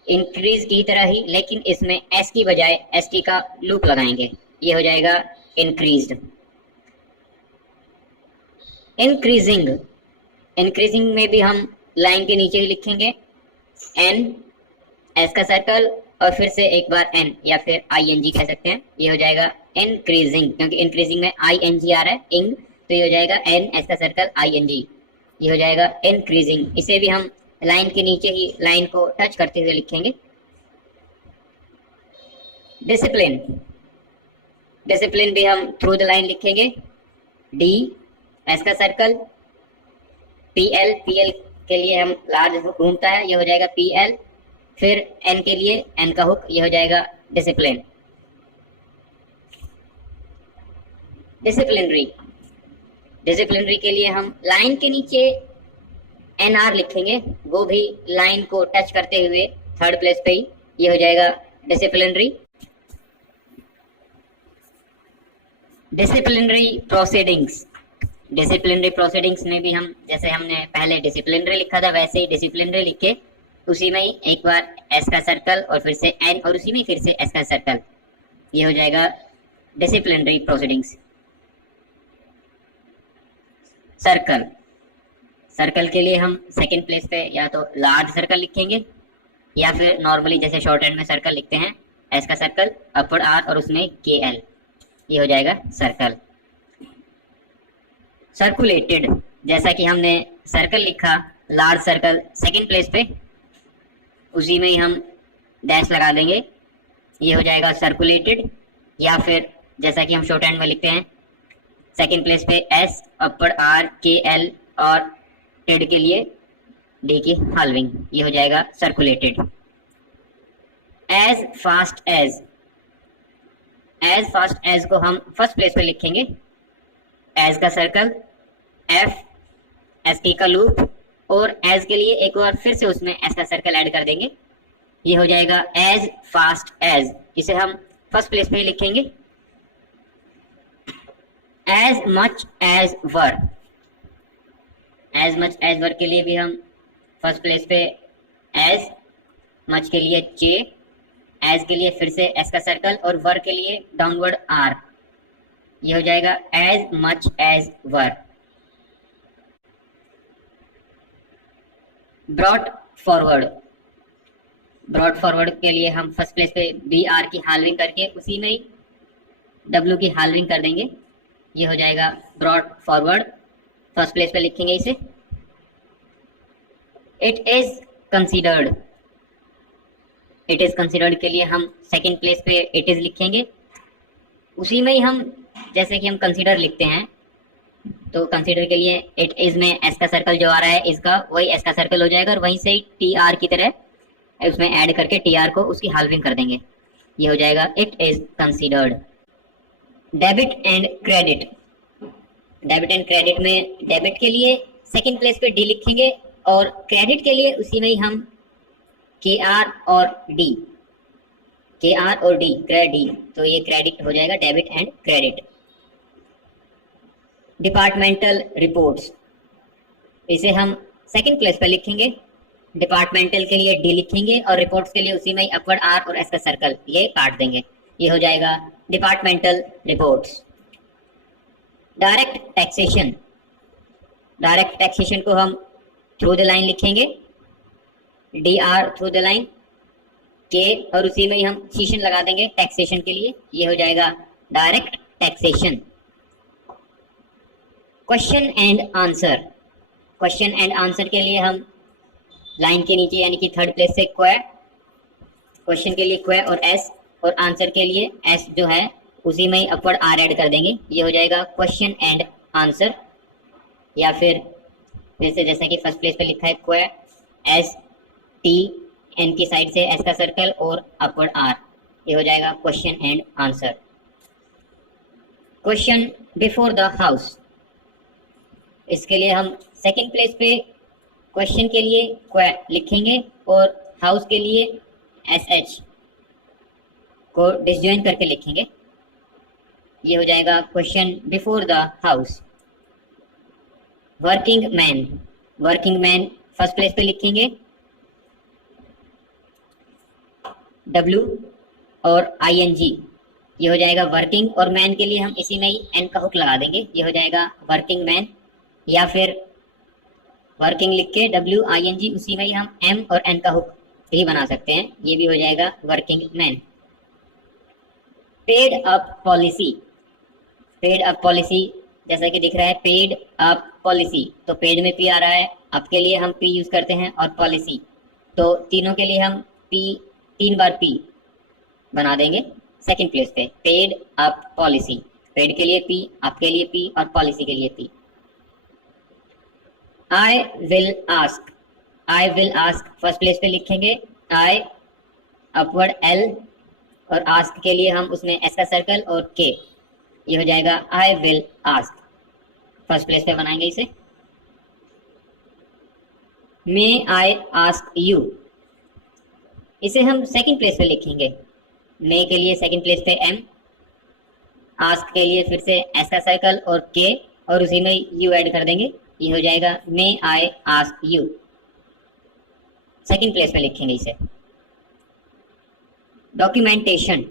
इंक्रीज की तरह ही, लेकिन इसमें एस की बजाय एस टी का लूप लगाएंगे, ये हो जाएगा इंक्रीज्ड। इंक्रीजिंग, इंक्रीजिंग में भी हम लाइन के नीचे ही लिखेंगे एन, एस का सर्कल और फिर से एक बार एन या फिर ING कह सकते हैं, ये हो जाएगा इंक्रीजिंग, क्योंकि इंक्रीजिंग में ING आ रहा है, इंग, तो ये हो जाएगा एन एस का सर्कल ING, ये हो जाएगा इंक्रीजिंग। इसे भी हम लाइन के नीचे ही लाइन को टच करते हुए लिखेंगे। डिसिप्लिन, डिसिप्लिन भी हम थ्रू द लाइन लिखेंगे, D एस का सर्कल, PL, PL के लिए हम लार्ज घूमता है, ये हो जाएगा PL, फिर N के लिए N का हुक, ये हो जाएगा डिसिप्लिन। डिसिप्लिनरी, डिसिप्लिनरी के लिए हम लाइन के नीचे NR लिखेंगे, वो भी लाइन को टच करते हुए थर्ड प्लेस पे ही, ये हो जाएगा disciplinary. Disciplinary proceedings, disciplinary proceedings में भी हम, जैसे हमने पहले डिसिप्लिनरी लिखा था वैसे ही डिसिप्लिनरी लिख के उसी में ही एक बार एस का सर्कल और फिर से N और उसी में फिर से एस का सर्कल, ये हो जाएगा डिसिप्लिनरी प्रोसीडिंग्स। सर्कल, सर्कल के लिए हम सेकंड प्लेस पे या तो लार्ज सर्कल लिखेंगे या फिर नॉर्मली जैसे शॉर्ट हैंड में सर्कल लिखते हैं, एस का सर्कल, अपवर्ड R और उसमें KL, ये हो जाएगा सर्कल। सर्कुलेटेड, जैसा कि हमने सर्कल लिखा, लार्ज सर्कल सेकंड प्लेस पे, उसी में ही हम डैश लगा देंगे, ये हो जाएगा सर्कुलेटेड। या फिर जैसा कि हम शॉर्ट हैंड में लिखते हैं, सेकंड प्लेस पे S, अपवर्ड R, KL और टेड के लिए D की हाल्विंग, ये हो जाएगा circulated. As fast as, as fast as को हम फर्स्ट प्लेस पे लिखेंगे, एज का सर्कल, F, ST का लूप और एज के लिए एक बार फिर से उसमें एस का सर्कल ऐड कर देंगे, ये हो जाएगा एज फास्ट एज, इसे हम फर्स्ट प्लेस पे ही लिखेंगे। एज मच एज वर, एज मच एज वर के लिए भी हम फर्स्ट प्लेस पे एज, मच के लिए J, एज के लिए फिर से एस का सर्कल और वर के लिए डाउनवर्ड R, ये हो जाएगा एज मच एज वर। ब्रॉट फॉरवर्ड, ब्रॉट फॉरवर्ड के लिए हम फर्स्ट प्लेस पे BR की हाल्विंग करके उसी में ही W की हाल्विंग कर देंगे, ये हो जाएगा ब्रॉट फॉरवर्ड, फर्स्ट प्लेस पे लिखेंगे इसे। It is considered, it is considered के लिए हम सेकंड प्लेस पे इट इज लिखेंगे, उसी में ही हम जैसे कि हम कंसीडर लिखते हैं, तो कंसीडर के लिए इट इज में एस का सर्कल जो आ रहा है इसका वही एस का सर्कल हो जाएगा और वहीं से ही TR की तरह उसमें ऐड करके TR को उसकी हाल्विंग कर देंगे, ये हो जाएगा it is considered. Debit and credit, debit and credit में डेबिट के लिए सेकंड प्लेस पे D लिखेंगे और क्रेडिट के लिए उसी में ही हम KR और D, KR और D, क्रेडिट, तो ये क्रेडिट हो जाएगा debit and credit. Departmental reports, इसे हम सेकंड प्लेस पर लिखेंगे, डिपार्टमेंटल के लिए D लिखेंगे और रिपोर्ट्स के लिए उसी में ही अपवर्ड R और S का सर्कल ये काट देंगे, ये हो जाएगा departmental reports. Direct taxation, direct taxation को हम थ्रू द लाइन लिखेंगे, DR through the line, K और उसी में ही हम सेशन लगा देंगे टैक्सेशन के लिए, ये हो जाएगा direct taxation. Question and answer, question and answer के लिए हम लाइन के नीचे यानी कि थर्ड प्लेस से क्वे, क्वेश्चन के लिए क्वे और S और आंसर के लिए S जो है उसी में ही अपवर्ड R ऐड कर देंगे, ये हो जाएगा क्वेश्चन एंड आंसर। या फिर जैसे जैसा कि फर्स्ट प्लेस पे लिखा है क्वे, S, T, N की साइड से S का सर्कल और अपवर्ड R, ये हो जाएगा question and answer. Question before the house, इसके लिए हम सेकंड प्लेस पे क्वेश्चन के लिए क्वे लिखेंगे और हाउस के लिए SH को डिसजॉइन करके लिखेंगे, ये हो जाएगा question before the house. Working man, working man first place पे लिखेंगे W और ING, ये हो जाएगा वर्किंग, और मैन के लिए हम इसी में ही N का हुक लगा देंगे, ये हो जाएगा वर्किंग मैन। या फिर वर्किंग लिख के WING उसी में ही हम M और N का हुक भी बना सकते हैं, ये भी हो जाएगा working man. Paid up policy, paid up policy जैसा कि दिख रहा है, पेड अप पॉलिसी, तो पेड में पी आ रहा है, अप के लिए हम पी यूज करते हैं और पॉलिसी, तो तीनों के लिए हम पी, 3 बार पी बना देंगे सेकंड प्लेस पे, पेड अप पॉलिसी, पेड के लिए पी, अप के लिए पी और पॉलिसी के लिए P. I will ask, I will ask first place पे लिखेंगे, आई अपवर्ड एल और आस्क के लिए हम उसमें एस का सर्कल और के, ये हो जाएगा I will ask, first place पे बनाएंगे इसे। मे आई आस्क यू, इसे हम सेकंड प्लेस पे लिखेंगे, मे के लिए सेकंड प्लेस पे एम, आस्क के लिए फिर से एस का सर्कल और के और उसी में यू ऐड कर देंगे, ये हो जाएगा may I ask you, second place पे लिखेंगे इसे। डॉक्यूमेंटेशन,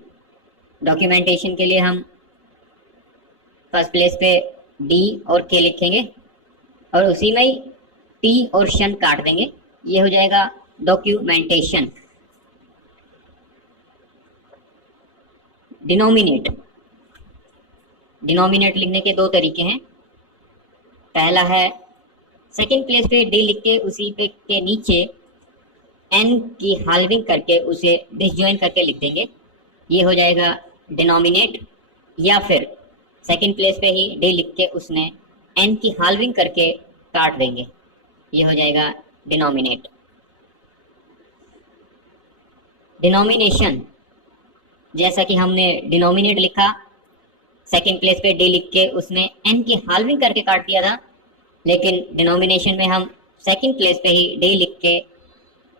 डॉक्यूमेंटेशन के लिए हम फर्स्ट प्लेस पे डी और के लिखेंगे और उसी में ही टी और शन काट देंगे, ये हो जाएगा डॉक्यूमेंटेशन। डिनोमिनेट, डिनोमिनेट लिखने के 2 तरीके हैं। पहला है सेकंड प्लेस पे डी लिख के उसी पे के नीचे एन की हाल्विंग करके उसे डिसजॉइन करके लिख देंगे, ये हो जाएगा डिनोमिनेट, या फिर सेकंड प्लेस पे ही डी लिख के उसमें एन की हाल्विंग करके काट देंगे, ये हो जाएगा डिनोमिनेट। डिनोमिनेशन, जैसा कि हमने डिनोमिनेट लिखा, सेकंड प्लेस पे डी लिख के उसमें एन की हाल्विंग करके काट दिया था, लेकिन डिनोमिनेशन में हम सेकंड प्लेस पे ही डी लिख के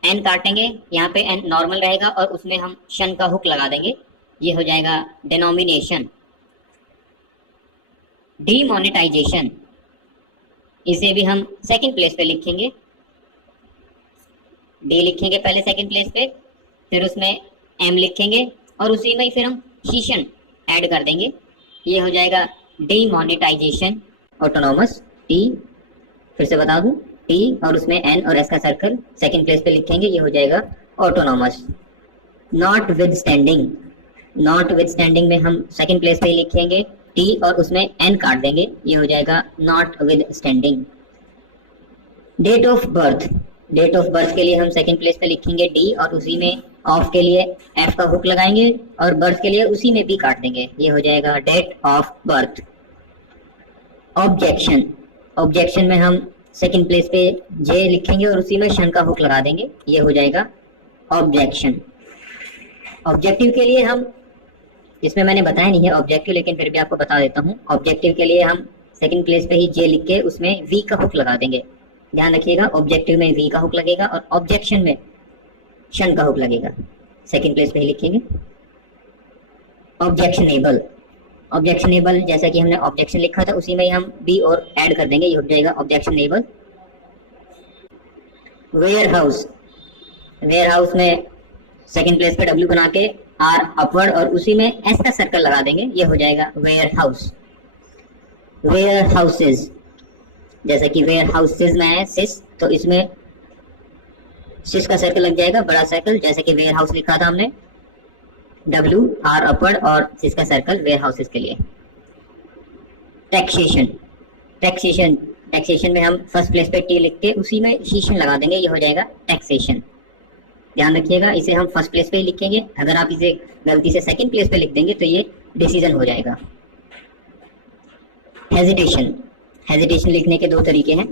एन काटेंगे, यहाँ पे एन नॉर्मल रहेगा और उसमें हम शन का हुक लगा देंगे, ये हो जाएगा डिनोमिनेशन। डीमोनेटाइजेशन, इसे भी हम सेकंड प्लेस पे लिखेंगे, डी लिखेंगे पहले सेकंड प्लेस पे, फिर उसमें एम लिखेंगे और उसी में ही फिर हम शीशन ऐड कर देंगे, ये हो जाएगा डीमोनेटाइजेशन। ऑटोनॉमस, टी फिर से बता दूं, टी और उसमें एन और एस का सर्कल सेकंड प्लेस पे लिखेंगे, ये हो जाएगा autonomous. Not with standing, not with standing में हम सेकंड प्लेस पे ही लिखेंगे टी और उसमें एन काट देंगे, ये हो जाएगा notwithstanding. Date of birth, date of birth के लिए हम सेकंड प्लेस पे लिखेंगे डी और उसी में ऑफ के लिए एफ का हुक लगाएंगे और बर्थ के लिए उसी में बी काट देंगे, ये हो जाएगा date of birth. Objection, objection में हम सेकंड प्लेस पे जे लिखेंगे और उसी में शन का हुक लगा देंगे, ये हो जाएगा ऑब्जेक्शन। ऑब्जेक्टिव के लिए हम, इसमें मैंने बताया नहीं है ऑब्जेक्टिव, लेकिन फिर भी आपको बता देता हूँ, ऑब्जेक्टिव के लिए हम सेकंड प्लेस पे ही जे लिख के उसमें वी का हुक लगा देंगे, ध्यान रखिएगा ऑब्जेक्टिव में वी का हुक लगेगा और ऑब्जेक्शन में शन का हुक लगेगा, सेकंड प्लेस पे ही लिखेंगे। ऑब्जेक्शनेबल, ऑब्जेक्शनेबल जैसा कि हमने ऑब्जेक्शन लिखा था उसी में ही हम बी और ऐड कर देंगे, ये हो जाएगा objectionable. Warehouse, warehouse में सेकंड प्लेस पे डब्ल्यू बना के आर अपवर्ड और उसी में एस का सर्कल लगा देंगे, ये हो जाएगा वेयर हाउस। वेयर हाउसेज, जैसा कि वेयर हाउसेज में है सिस, तो इसमें सिस का सर्कल लग जाएगा, बड़ा सर्कल, जैसे कि वेयर हाउस लिखा था हमने, डब्ल्यू आर अपवर्ड और सिस का सर्कल वेयर हाउसेज के लिए। टैक्सेशन, टैक्सेशन, टैक्सेशन में हम फर्स्ट प्लेस पे टी लिख के उसी में शीशन लगा देंगे, ये हो जाएगा टैक्सेशन। ध्यान रखिएगा इसे हम फर्स्ट प्लेस पे ही लिखेंगे, अगर आप इसे गलती से सेकंड प्लेस पे लिख देंगे तो ये डिसीजन हो जाएगा। हेजिटेशन, हेजिटेशन लिखने के 2 तरीके हैं,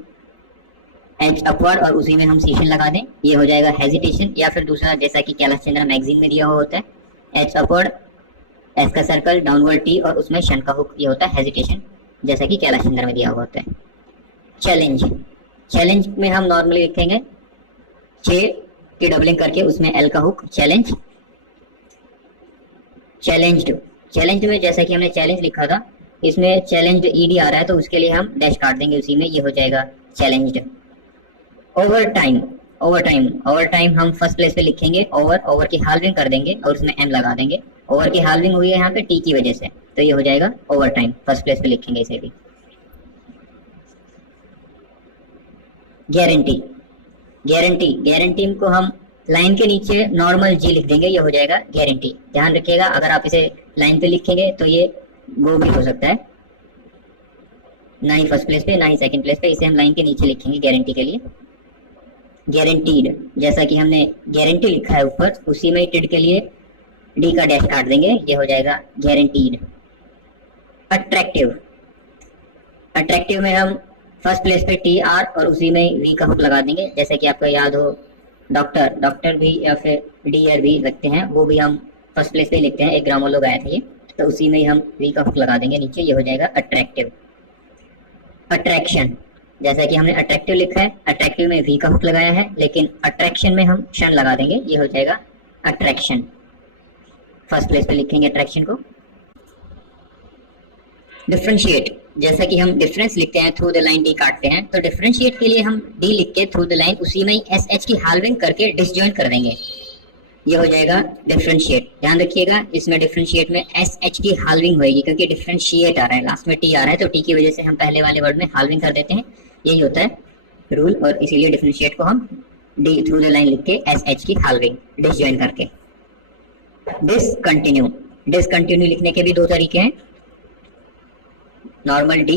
एच अपवर्ड और उसी में हम शीशन लगा दें, ये हो जाएगा हेजिटेशन, या फिर दूसरा जैसा कि कैलाश चंद्र मैगजीन में दिया हुआ होता है, एच अपवर्ड एस का सर्कल डाउनवर्ड टी और उसमें शन का हुक, ये होता है हेजिटेशन, जैसा कि कैलाश चंद्र में दिया हुआ होता है। चैलेंज, चैलेंज में हम नॉर्मली लिखेंगे चे की डबलिंग करके उसमें एल का हुक, चैलेंज। चैलेंज्ड, चैलेंज्ड में जैसा कि हमने चैलेंज लिखा था, इसमें चैलेंज्ड ईडी आ रहा है तो उसके लिए हम डैश काट देंगे उसी में, ये हो जाएगा challenged. Over time, over time, over time हम फर्स्ट प्लेस पे लिखेंगे ओवर, ओवर की हाल्विंग कर देंगे और उसमें एम लगा देंगे, ओवर की हाल्विंग हुई है यहाँ पे टी की वजह से, तो ये हो जाएगा ओवर टाइम, फर्स्ट प्लेस पे लिखेंगे इसे भी। गारंटी, गारंटी, गारंटी को हम लाइन के नीचे नॉर्मल जी लिख देंगे, ये हो जाएगा गारंटी। ध्यान रखिएगा, अगर आप इसे लाइन पे लिखेंगे तो ये गो भी हो सकता है, ना ही फर्स्ट प्लेस पे ना ही सेकंड प्लेस पे, इसे हम लाइन के नीचे लिखेंगे गारंटी के लिए। गारंटीड, जैसा कि हमने गारंटी लिखा है ऊपर, उसी में टिड के लिए डी का डैश काट देंगे, ये हो जाएगा गारंटीड। अट्रैक्टिव, अट्रैक्टिव में हम फर्स्ट प्लेस पे टी आर और उसी में वी का हुक लगा देंगे। जैसे कि आपको याद हो डॉक्टर, डॉक्टर भी या फिर डियर भी लगते हैं, वो भी हम फर्स्ट प्लेस पे लिखते हैं, एक ग्रामर लोग आए थे ये, तो उसी में हम वी का हुक लगा देंगे नीचे, ये हो जाएगा अट्रैक्टिव। अट्रैक्शन, जैसा कि हमने अट्रैक्टिव लिखा है, अट्रैक्टिव में वी का हुक लगाया है, लेकिन अट्रैक्शन में हम शन लगा देंगे, ये हो जाएगा अट्रैक्शन। फर्स्ट प्लेस पे लिखेंगे अट्रैक्शन को। डिफरेंशिएट, जैसा कि हम डिफरेंस लिखते हैं थ्रू द लाइन डी काटते हैं, तो डिफरेंशिएट के लिए हम डी लिख के थ्रू द लाइन उसी में एस एच की हाल्विंग करके डिसजॉइंट कर देंगे, ये हो जाएगा डिफरेंशिएट। ध्यान रखिएगा, इसमें डिफरेंशिएट में एस एच की हाल्विंग होगी, क्योंकि डिफरेंशिएट आ रहा है, लास्ट में टी आ रहा है, तो टी की वजह से हम पहले वाले वर्ड में हाल्विंग कर देते हैं, यही होता है रूल, और इसीलिए डिफरेंशिएट को हम डी थ्रू द लाइन लिख के एस एच की हाल्विंग डिसजॉइन करके। डिसकंटिन्यू, डिसकंटिन्यू लिखने के भी दो तरीके हैं, नॉर्मल डी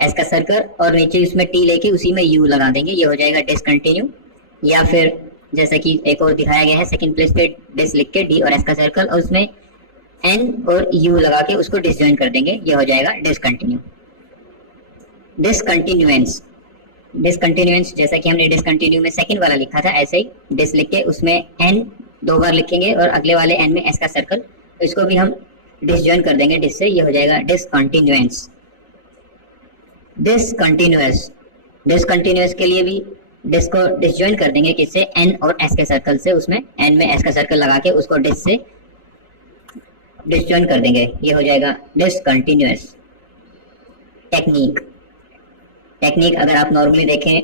एस का सर्कल और नीचे उसमें टी लेके उसी में यू लगा देंगे, ये हो जाएगा डिसकंटिन्यू। या फिर जैसा कि एक और दिखाया गया है, सेकंड प्लेस पे डिस लिख के डी और एस का सर्कल और उसमें एन और यू लगा के उसको डिसजॉइन कर देंगे, ये हो जाएगा डिसकंटिन्यू। डिसकंटिन्यूएंस, डिसकंटिन्यूएंस जैसा कि हमने डिसकंटिन्यू में सेकंड वाला लिखा था, ऐसे ही डिस लिख के उसमें एन दो बार लिखेंगे और अगले वाले एन में एस का सर्कल, इसको भी हम डिसजॉइन कर देंगे डिस से, ये हो जाएगा डिसकंटिन्यूएंस। डिसकंटिन्यूअस, डिसकंटिन्यूअस के लिए भी डिस को डिसजॉइन कर देंगे किससे, एन और एस के सर्कल से, उसमें एन में एस का सर्कल लगा के उसको डिस से डिसजॉइन कर देंगे, ये हो जाएगा डिसकंटिन्यूअस। टेक्निक, टेक्निक अगर आप नॉर्मली देखें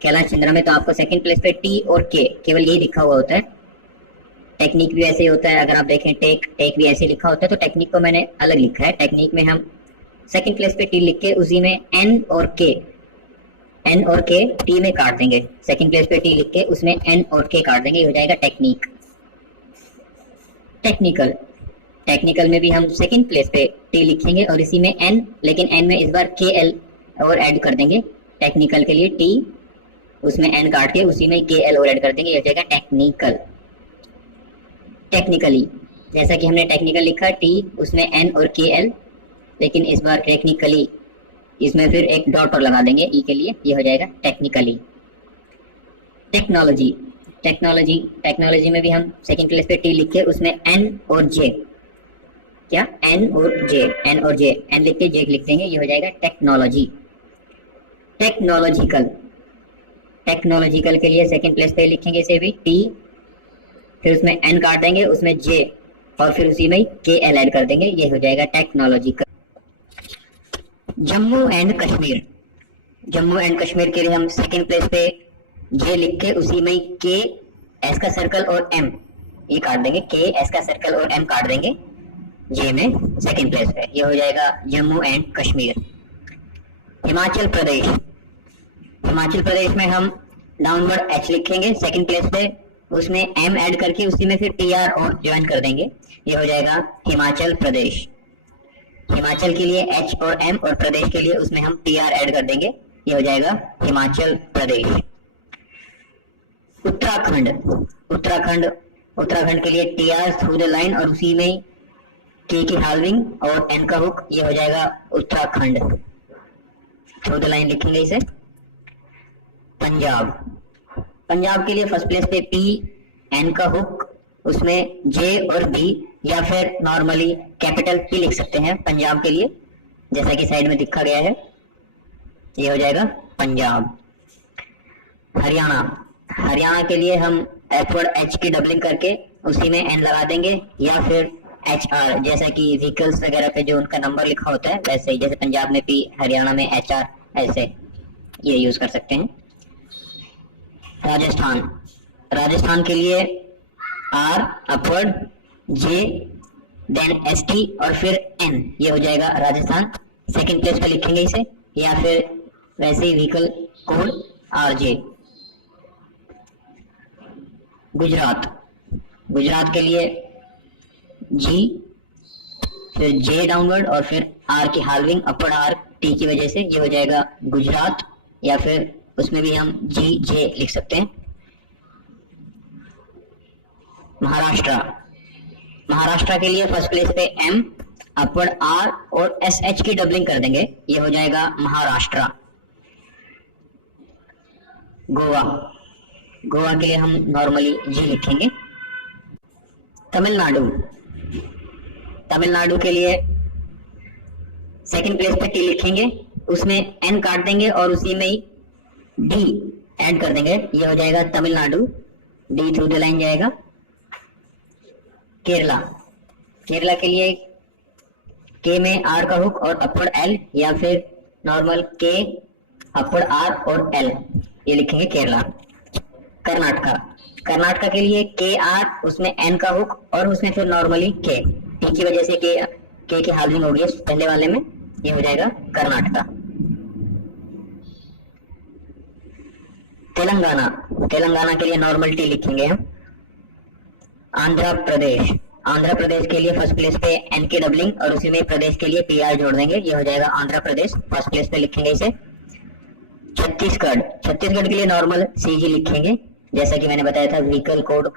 कैलाश चंद्रा में तो आपको सेकंड प्लेस पे टी और के केवल यही लिखा हुआ होता है, टेक्निक भी ऐसे ही होता है। अगर आप देखें टेक, टेक भी ऐसे लिखा होता है, तो टेक्निक को मैंने अलग लिखा है। टेक्निक में हम सेकंड प्लेस पे टी लिख के उसी में एन और के टी में काट देंगे, सेकंड प्लेस पे टी लिख के उसमें एन और के काट देंगे, ये हो जाएगा टेक्निक। टेक्निकल, टेक्निकल में भी हम सेकंड प्लेस पे टी लिखेंगे और इसी में एन, लेकिन एन में इस बार के एल और ऐड कर देंगे, टेक्निकल के लिए टी उसमें एन काट के उसी में के एल और ऐड कर देंगे, ये हो जाएगा टेक्निकल। टेक्निकली, जैसा कि हमने टेक्निकल लिखा टी उसमें एन और के एल, लेकिन इस बार टेक्निकली इसमें फिर एक डॉट और लगा देंगे ई के लिए, ये हो जाएगा टेक्निकली। टेक्नोलॉजी, टेक्नोलॉजी, टेक्नोलॉजी में भी हम सेकंड प्लेस पे टी लिख के उसमें एन और जे, क्या एन और जे, एन और जे, एन लिख के जे लिख देंगे, ये हो जाएगा टेक्नोलॉजी। टेक्नोलॉजिकल, टेक्नोलॉजिकल के लिए सेकंड प्लेस पे लिखेंगे इसे भी टी, फिर उसमें एन काट देंगे, उसमें जे और फिर उसी में के एल ऐड कर देंगे, ये हो जाएगा technological. Jammu and Kashmir, Jammu and Kashmir के लिए हम सेकंड प्लेस पे जे लिख के उसी में के एस का सर्कल और एम ये काट देंगे, के एस का सर्कल और एम काट देंगे जे में सेकंड प्लेस पे, ये हो जाएगा जम्मू एंड कश्मीर। हिमाचल प्रदेश, हिमाचल प्रदेश में हम डाउनवर्ड एच लिखेंगे सेकंड प्लेस पे, उसमें एम ऐड करके उसी में फिर टी आर और ज्वाइन कर देंगे, ये हो जाएगा हिमाचल प्रदेश। हिमाचल के लिए एच और एम और प्रदेश के लिए उसमें हम टी आर ऐड कर देंगे, ये हो जाएगा हिमाचल प्रदेश। उत्तराखंड, उत्तराखंड, उत्तराखंड के लिए T R through the line और उसी में के की हाल्विंग और एन का हुक, ये हो जाएगा उत्तराखंड, थ्रू द लाइन लिखेंगे इसे। पंजाब, पंजाब के लिए फर्स्ट प्लेस पे पी एन का हुक, उसमें जे और बी या फिर नॉर्मली कैपिटल पी लिख सकते हैं पंजाब के लिए, जैसा कि साइड में दिखा गया है, ये हो जाएगा पंजाब। हरियाणा, हरियाणा के लिए हम एफवर्ड एच की डबलिंग करके उसी में एन लगा देंगे या फिर एच आर, जैसा कि व्हीकल्स वगैरह पे जो उनका नंबर लिखा होता है वैसे ही, जैसे पंजाब में पी हरियाणा में एच आर, ऐसे ये यूज कर सकते हैं। राजस्थान, राजस्थान के लिए R upward J then S T और फिर एन, ये हो जाएगा राजस्थान, सेकंड प्लेस पे लिखेंगे इसे या फिर वैसे ही vehicle code R J. Gujarat, Gujarat के लिए जी, फिर जे डाउनवर्ड और फिर आर की हाल्विंग अपर आर टी की वजह से ये हो जाएगा गुजरात, या फिर उसमें भी हम जी जे लिख सकते हैं। महाराष्ट्र, महाराष्ट्र के लिए फर्स्ट प्लेस पे एम, अपर आर और एस एच की डबलिंग कर देंगे, ये हो जाएगा महाराष्ट्र। गोवा, गोवा के लिए हम नॉर्मली जी लिखेंगे। तमिलनाडु, तमिलनाडु के लिए सेकंड प्लेस पे टी लिखेंगे, उसमें एन काट देंगे और उसी में ही डी ऐड कर देंगे, ये हो जाएगा Tamil Nadu, D through the line जाएगा। केरला, केरला के लिए के में आर का हुक और अपर एल, या फिर नॉर्मल के अपर आर और एल, ये लिखेंगे केरला। कर्नाटका, कर्नाटका के लिए के आर, उसमें एन का हुक और उसमें फिर नॉर्मली के, टी की वजह से के की हाल्विंग हो गई पहले वाले में, ये हो जाएगा कर्नाटका। तेलंगाना, तेलंगाना के लिए नॉर्मल टी लिखेंगे हम। आंध्र प्रदेश, आंध्र प्रदेश के लिए फर्स्ट प्लेस पे एन की डबलिंग और उसी में प्रदेश के लिए पी आर जोड़ देंगे, ये हो जाएगा आंध्र प्रदेश, फर्स्ट प्लेस पे लिखेंगे इसे। छत्तीसगढ़, छत्तीसगढ़ के लिए नॉर्मल सी जी लिखेंगे, जैसा कि मैंने बताया था व्हीकल कोड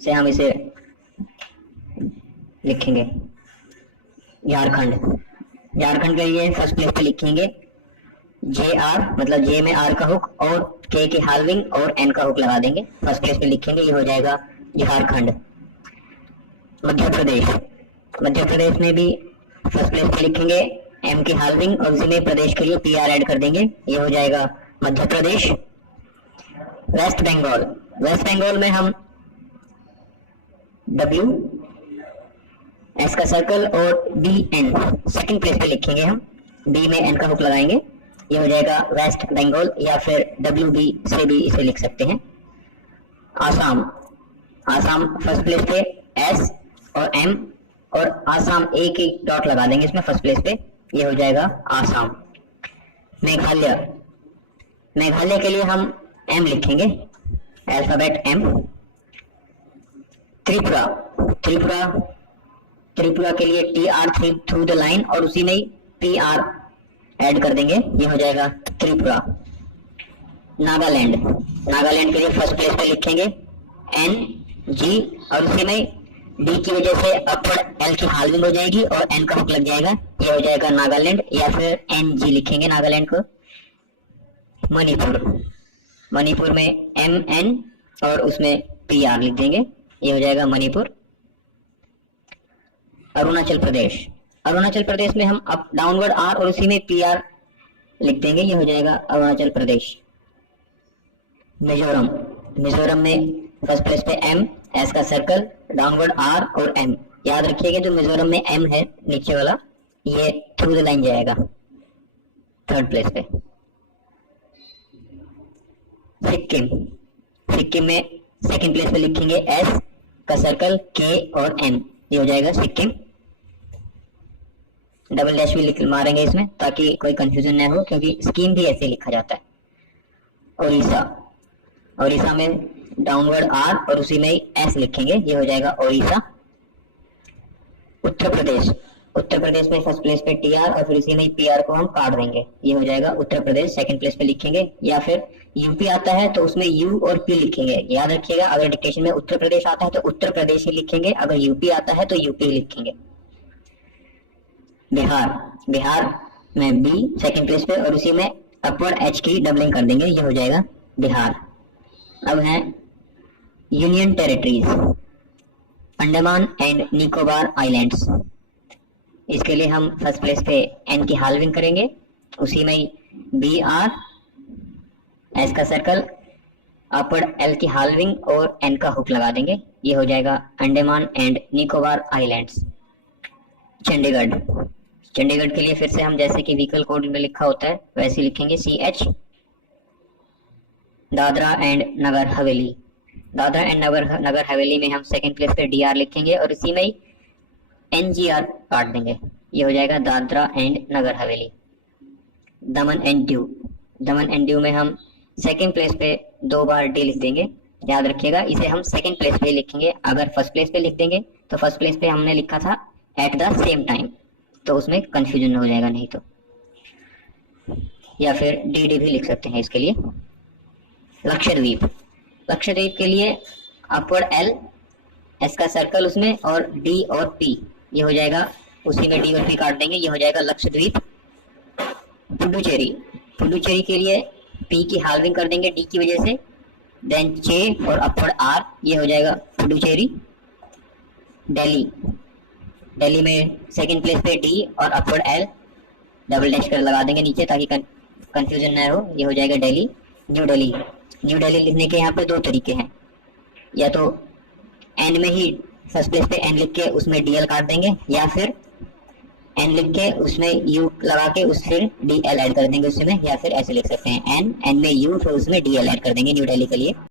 से हम इसे लिखेंगे। झारखंड, झारखंड के लिए फर्स्ट प्लेस पे लिखेंगे जे आर, मतलब जे में आर का हुक और के की हाल्विंग और एन का हुक लगा देंगे, फर्स्ट प्लेस पे लिखेंगे, ये हो जाएगा झारखंड। मध्य प्रदेश, मध्य प्रदेश में भी फर्स्ट प्लेस पे लिखेंगे एम की हाल्विंग और उसी में प्रदेश के लिए पी आर ऐड कर देंगे, ये हो जाएगा मध्य प्रदेश। वेस्ट बंगाल, वेस्ट बंगाल में हम डब्ल्यू एस का सर्कल और बी एन सेकंड प्लेस पे लिखेंगे, हम बी में एन का हुक लगाएंगे, ये हो जाएगा वेस्ट बंगाल, या फिर डब्ल्यू बी से भी इसे लिख सकते हैं। आसाम, आसाम फर्स्ट प्लेस पे एस और एम और आसाम एक ही डॉट लगा देंगे इसमें फर्स्ट प्लेस पे, ये हो जाएगा आसाम। मेघालय, मेघालय के लिए हम एम लिखेंगे, अल्फाबेट एम। त्रिपुरा, त्रिपुरा, त्रिपुरा के लिए T R through the line और उसी में ही पी आर ऐड कर देंगे, ये हो जाएगा त्रिपुरा। नागालैंड, नागालैंड के लिए फर्स्ट प्लेस पे लिखेंगे एन जी और उसी में डी की वजह से अपर एल की हाल्विंग हो जाएगी और एन का हुक लग जाएगा, ये हो जाएगा नागालैंड, या फिर एन जी लिखेंगे नागालैंड को। मणिपुर, मणिपुर में एम एन और उसमें पी आर लिख देंगे, ये हो जाएगा मणिपुर। अरुणाचल प्रदेश, अरुणाचल प्रदेश में हम अप डाउनवर्ड आर और उसी में पी आर लिख देंगे, ये हो जाएगा अरुणाचल प्रदेश। मिजोरम, मिजोरम में फर्स्ट प्लेस पे एम, एस का सर्कल, डाउनवर्ड आर और एम, याद रखिएगा जो मिजोरम में एम है नीचे वाला ये थ्रू द लाइन जाएगा थर्ड प्लेस पे। सिक्किम, सिक्किम में सेकंड प्लेस पे लिखेंगे एस का सर्कल, के और एम, ये हो जाएगा सिक्किम। डबल डैश भी लिख मारेंगे इसमें ताकि कोई कंफ्यूजन ना हो, क्योंकि स्कीम भी ऐसे लिखा जाता है। ओडिशा, ओडिशा में डाउनवर्ड आर और उसी में एस लिखेंगे, ये हो जाएगा ओडिशा। उत्तर प्रदेश, उत्तर प्रदेश में फर्स्ट प्लेस पे टी आर और फिर इसी में पी आर को हम काट देंगे, ये हो जाएगा उत्तर प्रदेश, सेकंड प्लेस पे लिखेंगे। या फिर यूपी आता है तो उसमें यू और पी लिखेंगे, याद रखिएगा अगर डिक्टेशन में उत्तर प्रदेश आता है तो उत्तर प्रदेश ही लिखेंगे, अगर यूपी आता है तो यूपी ही लिखेंगे। बिहार, बिहार में बी सेकंड प्लेस पे और उसी में अपर एच की डबलिंग कर देंगे, ये हो जाएगा बिहार। अब है union territories, Andaman and Nicobar islands, इसके लिए हम फर्स्ट प्लेस पे एन की हाल्विंग करेंगे, उसी में बी आर, एस का सर्कल, अपर एल की हाल्विंग और एन का हुक लगा देंगे, ये हो जाएगा अंडमान एंड निकोबार आइलैंड्स। चंडीगढ़, चंडीगढ़ के लिए फिर से हम जैसे कि व्हीकल कोड में लिखा होता है वैसे लिखेंगे C H. Dadra and Nagar Haveli, Dadra and Nagar Haveli में हम सेकंड प्लेस पे डी आर लिखेंगे और इसी में एन जी आर काट देंगे, ये हो जाएगा Dadra and Nagar Haveli. Daman and Diu, Daman and Diu में हम सेकंड प्लेस पे 2 बार डी लिख देंगे, याद रखिएगा, इसे हम सेकंड प्लेस पे लिखेंगे। अगर फर्स्ट प्लेस पे लिख देंगे तो फर्स्ट प्लेस पे हमने लिखा था एट द सेम टाइम, तो उसमें कंफ्यूजन हो जाएगा नहीं तो। या फिर डी भी लिख सकते हैं इसके लिए। लक्षद्वीप, लक्षद्वीप के लिए अपवर्ड एल, एस का सर्कल उसमें, और डी और पी, ये हो जाएगा, उसी में डी और पी काट देंगे, ये हो जाएगा लक्षद्वीप। पुडुचेरी, पुडुचेरी के लिए पी की हाल्विंग कर देंगे डी की वजह से, देन जे और अपवर्ड आर, ये हो जाएगा पुडुचेरी। दिल्ली, दिल्ली में सेकंड प्लेस पे डी और अपवर्ड एल डबल डैश कर लगा देंगे नीचे ताकि कंफ्यूजन ना हो, ये हो जाएगा दिल्ली। न्यू दिल्ली, न्यू दिल्ली लिखने के यहाँ पे दो तरीके हैं, या तो एन में ही फर्स्ट प्लेस पे एन लिख के उसमें डीएल काट देंगे, या फिर एन लिख के उसमें यू लगा के उस फिर डी एल ऐड कर देंगे उसमें, या फिर ऐसे लिख सकते हैं एन, एन में यू, फिर उसमें डी एल ऐड कर देंगे न्यू दिल्ली के लिए।